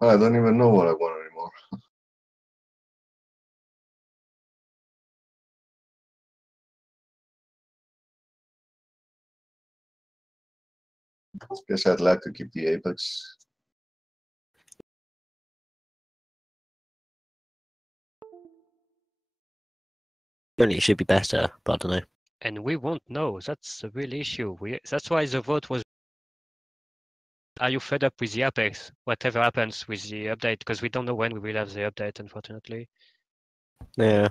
I don't even know what I want anymore. Guess I'd like to keep the Apex. Only it should be better, but I don't know. And we won't know. That's the real issue. That's why the vote was. Are you fed up with the Apex? Whatever happens with the update, because we don't know when we will have the update, unfortunately. Yeah.